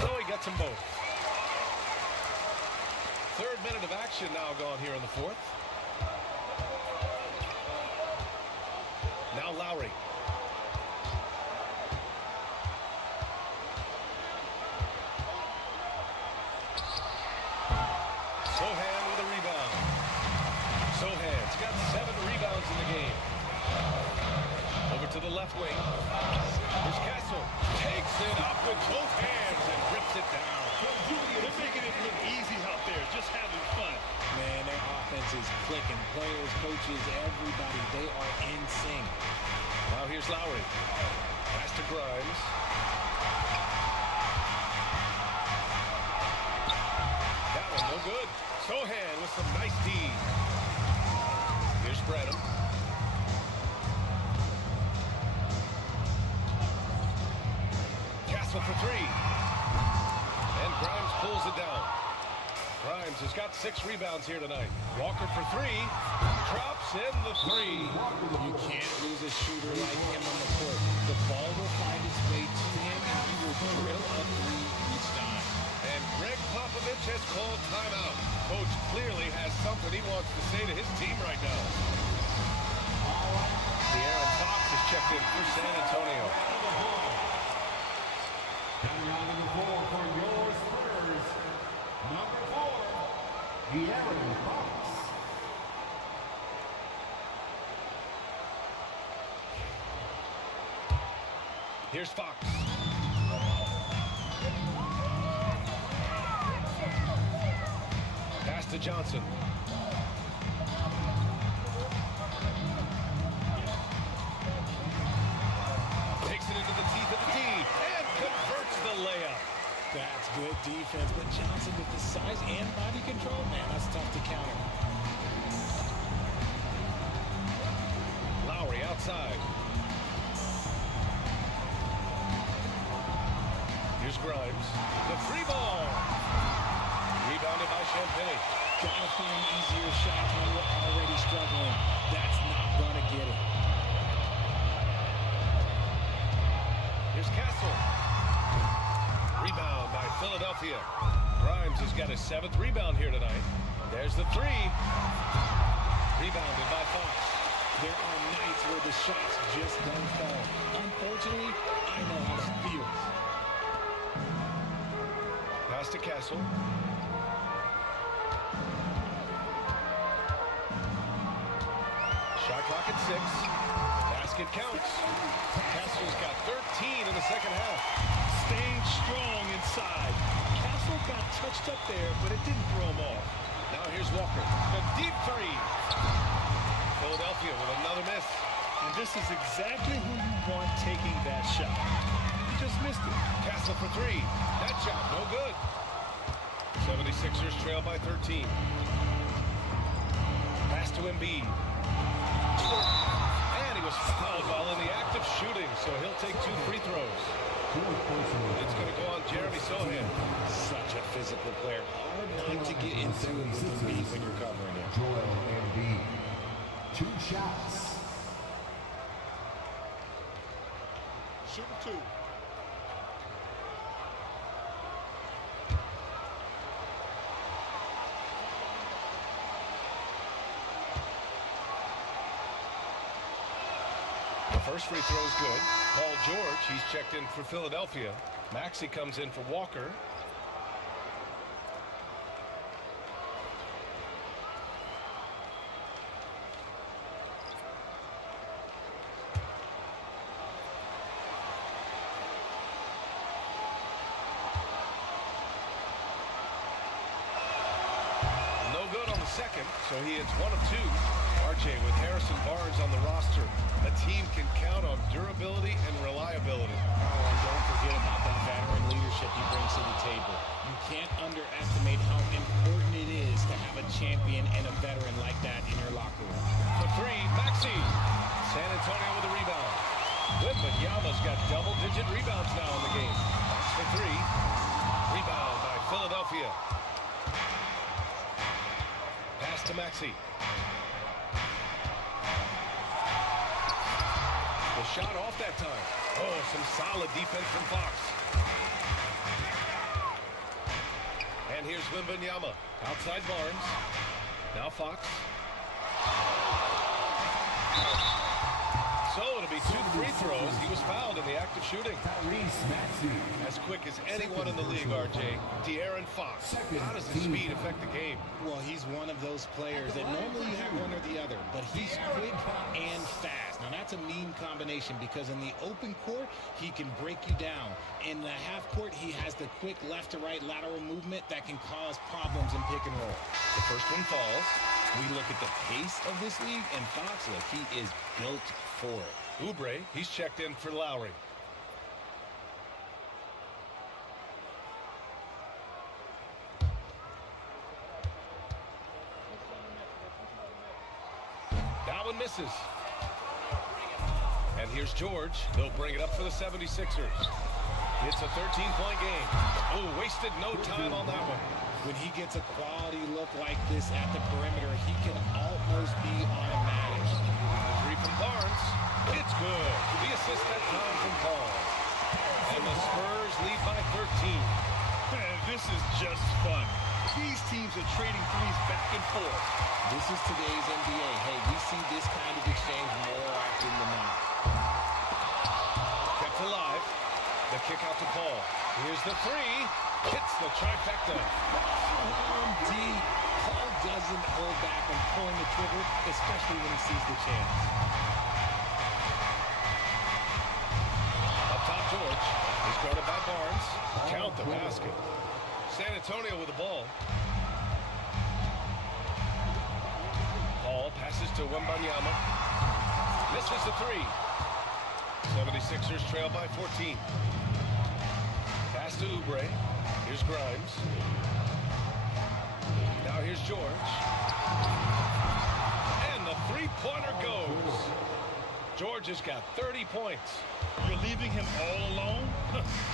So he gets them both. Third minute of action now gone here in the fourth. Now Lowry. Sohan with a rebound. Sohan's got 7 rebounds in the game. Over to the left wing. Here's Castle. Takes it up with both hands and rips it down. They're making it look easy out there, just having fun. Man, their offense is clicking. Players, coaches, everybody, they are in sync. Now here's Lowry. Pass to Grimes. That one no good. Sohan with some nice D. Here's Brenham. Castle for 3. And Grimes pulls it down. Grimes has got 6 rebounds here tonight. Walker for 3. Drops in the 3. You can't lose a shooter like him on the court. The ball will find its way to him, and he will drill a 3 each time. And Greg Popovich has called timeout. Coach clearly has something he wants to say to his team right now. De'Aaron Fox is checked in for San Antonio. Coming on to the floor for your Spurs, number 4, De'Aaron Fox. Here's Fox. Pass to Johnson. Takes it into the teeth of the D and converts the layup. That's good defense, but Johnson with the size and body control, man, that's tough to counter. Lowry outside. Here's Grimes. The free ball. Rebounded by Champagne. Gotta find easier shots when we're already struggling. That's not gonna get it. Here's Castle. Rebound by Philadelphia. Grimes has got his 7th rebound here tonight. There's the 3. Rebounded by Fox. There are nights where the shots just don't fall. Unfortunately, I know how it feels. Pass to Castle. Shot clock at 6. Basket counts. Castle's got 13 in the second half. Staying strong inside. Castle got touched up there, but it didn't throw him off. Now here's Walker. The deep 3. Philadelphia with another miss. And this is exactly who you want taking that shot. He just missed it. Castle for 3. That shot no good. 76ers trail by 13. Pass to Embiid. And he was fouled while in the act of shooting, so he'll take 2 free throws. It's going to go on Jeremy Sohan. Such a physical player. Hard not to get into it with Embiid when you're covering it. Joel Embiid. 2 shots. Shoot 2. The first free throw is good. Paul George, he's checked in for Philadelphia. Maxey comes in for Walker. No good on the second, so he hits 1 of 2. RJ with Harrison Barnes on the roster. A team can count on durability and reliability. Oh, and don't forget about the veteran leadership he brings to the table. You can't underestimate how important it is to have a champion and a veteran like that in your locker room. For 3, Maxey. San Antonio with a rebound. Wemby-Yama's got double-digit rebounds now in the game. That's for 3. Rebound by Philadelphia. Pass to Maxey. The shot off that time. Oh, some solid defense from Fox. And here's Wemby-Yama. Outside Barnes. Now Fox. So it'll be 2 free throws. He was fouled in the act of shooting. As quick as anyone in the league, RJ. De'Aaron Fox. How does his speed affect the game? Well, he's one of those players that normally you have one or the other, but he's quick and fast. Now, that's a mean combination because in the open court, he can break you down. In the half court, he has the quick left-to-right lateral movement that can cause problems in pick and roll. The first one falls. We look at the pace of this league, and Fox, look, he is built for it. Oubre, he's checked in for Lowry. That one misses. And here's George. They'll bring it up for the 76ers. It's a 13-point game. Oh, wasted no time on that one. When he gets a quality look like this at the perimeter, he can almost be automatic. The 3 from Barnes. It's good. The assist that time from Paul. And the Spurs lead by 13. Man, this is just fun. These teams are trading threes back and forth. This is today's NBA. Hey, we see this kind of exchange more often than not. Kept alive. The kick out to Paul. Here's the 3. Hits the trifecta. From deep. Paul doesn't hold back on pulling the trigger, especially when he sees the chance. Up top, George. He's guarded by Barnes. Count the basket. San Antonio with the ball. Paul passes to Wemby-Yama. Misses the 3. 76ers trail by 14. Pass to Oubre. Here's Grimes. Now here's George. And the 3-pointer goes. George has got 30 points. You're leaving him all alone?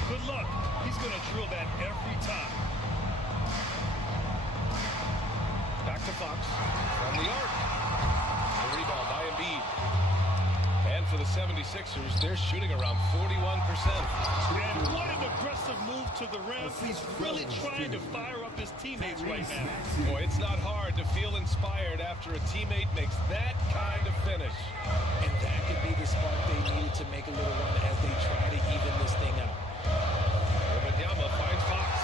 Good luck. He's going to drill that every time. Back to Fox. From the arc. The rebound by Embiid. And for the 76ers, they're shooting around 41%. And what an aggressive move to the rim. He's really trying to fire up his teammates right now. Boy, it's not hard to feel inspired after a teammate makes that kind of finish. And that could be the spark they needed to make a little run as they try to even this thing up. Wemby-Yama finds Fox.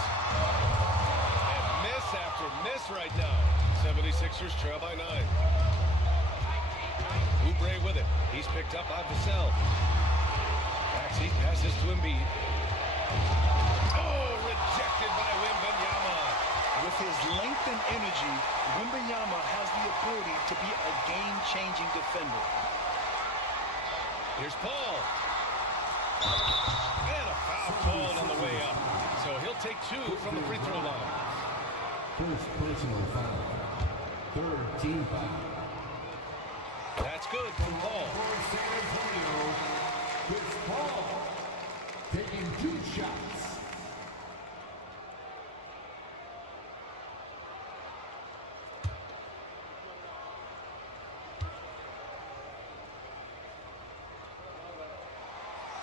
And miss after miss right now. 76ers trail by 9. Oubre with it. He's picked up by Vassell. Maxey passes to Embiid. Oh, rejected by Wemby-Yama. With his length and energy, Wemby-Yama has the ability to be a game-changing defender. Here's Paul. And a foul called on the way up. So he'll take 2 from the free throw line. First personal foul. Third team foul. That's good from Paul. For San Antonio, Chris Paul taking 2 shots.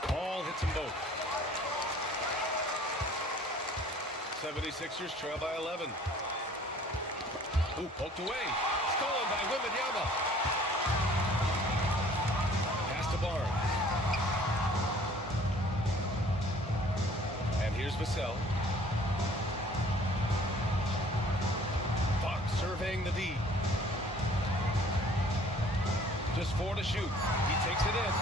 Paul hits them both. 76ers trail by 11. Ooh, poked away. Stolen by Wemby. Pass to Barnes. And here's Vassell. Fox surveying the D. Just 4 to shoot. He takes it in.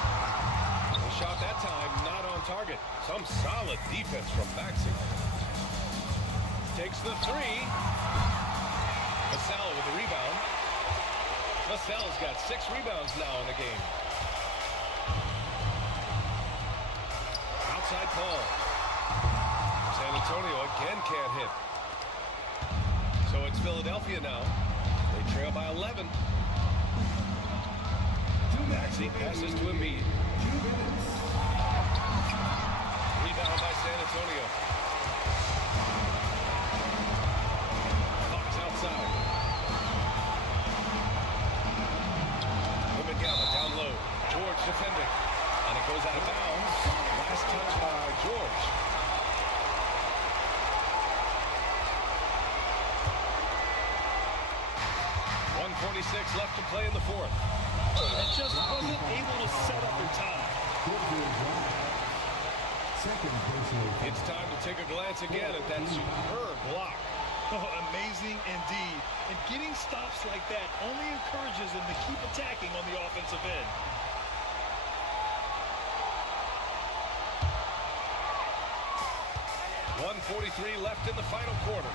The shot that time not on target. Some solid defense from Maxey. Takes the 3. Vassell with the rebound. Vassell's got 6 rebounds now in the game. Outside Paul. San Antonio again can't hit. So it's Philadelphia now. They trail by 11. Maxey passes to Embiid. Rebound by San Antonio. Fox outside. Wemby down low. George defending. And it goes out of bounds. Last touch by George. .146 left to play in the fourth. And just wasn't able to set up in time. Second personal foul. It's time to take a glance again at that superb block. Oh, amazing indeed. And getting stops like that only encourages them to keep attacking on the offensive end. .143 left in the final quarter.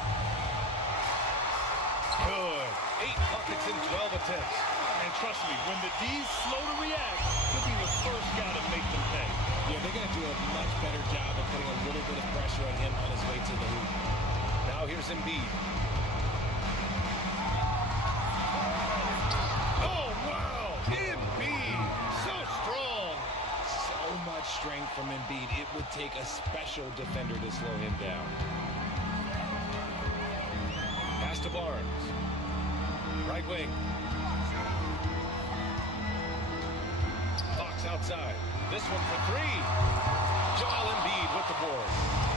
Good. 8 buckets in 12 attempts. And trust me, when the D's slow to react, he'll be the first guy to make them pay. Yeah, they're going to do a much better job of putting a little bit of pressure on him on his way to the hoop. Now here's Embiid. Oh, wow! Embiid! So strong! So much strength from Embiid. It would take a special defender to slow him down. Pass to Barnes. Right wing. Fox outside. This one for 3. Joel Embiid with the board.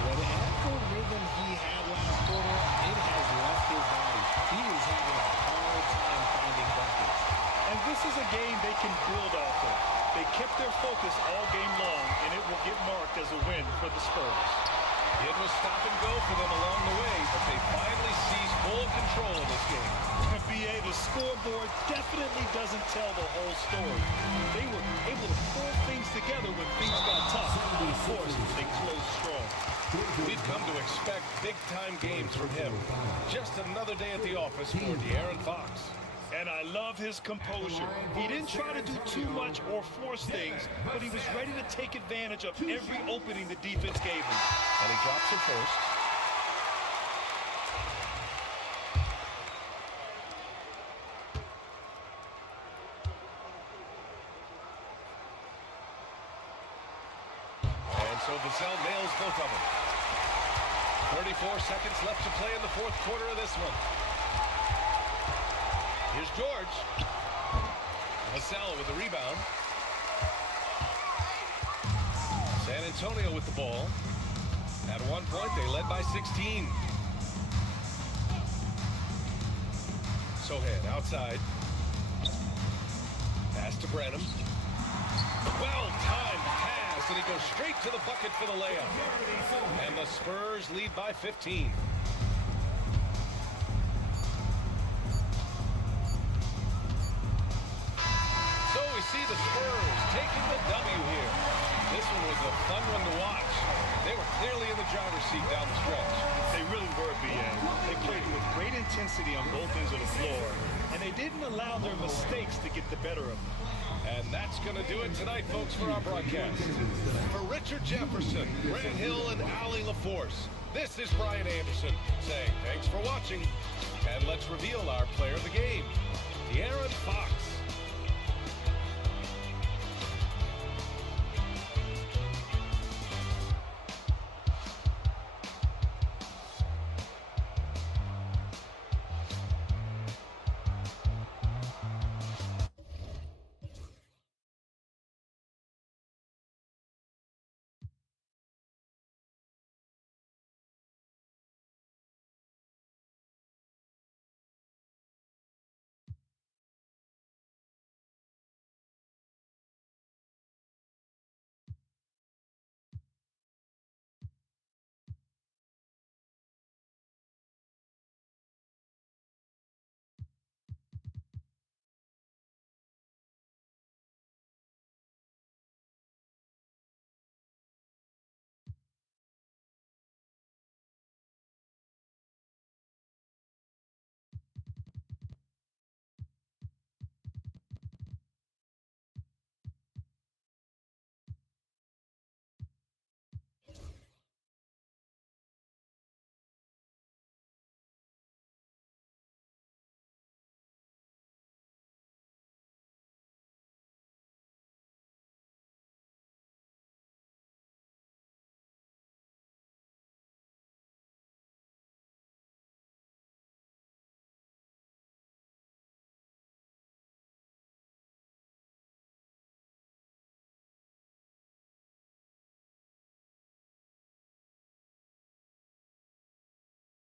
Whatever rhythm he had last quarter, it has left his body. He is having a hard time finding buckets. And this is a game they can build off of. They kept their focus all game long, and it will get marked as a win for the Spurs. It was stop and go for them along the way, but they finally seized full control of this game. BA, the scoreboard definitely doesn't tell the whole story. They were able to pull things together when things got tough. Of course, they closed strong. We've come to expect big-time games from him. Just another day at the office for De'Aaron Fox. And I love his composure. He didn't try to do too much or force things, but he was ready to take advantage of every opening the defense gave him. And he drops it first. And so Vassell nails both of them. 34 seconds left to play in the fourth quarter of this one. Here's George. Vassell with the rebound. San Antonio with the ball. At one point, they led by 16. Sohan outside. Pass to Branham. Well-timed pass, and he goes straight to the bucket for the layup. And the Spurs lead by 15. So we see the Spurs taking the W here. This one was a fun one to watch. They were clearly in the driver's seat down the stretch. They really were, BA. They played with great intensity on both ends of the floor, and they didn't allow their mistakes to get the better of them. And that's going to do it tonight, folks, for our broadcast. For Richard Jefferson, Grant Hill, and Allie LaForce, this is Brian Anderson saying thanks for watching. And let's reveal our player of the game, De'Aaron Fox.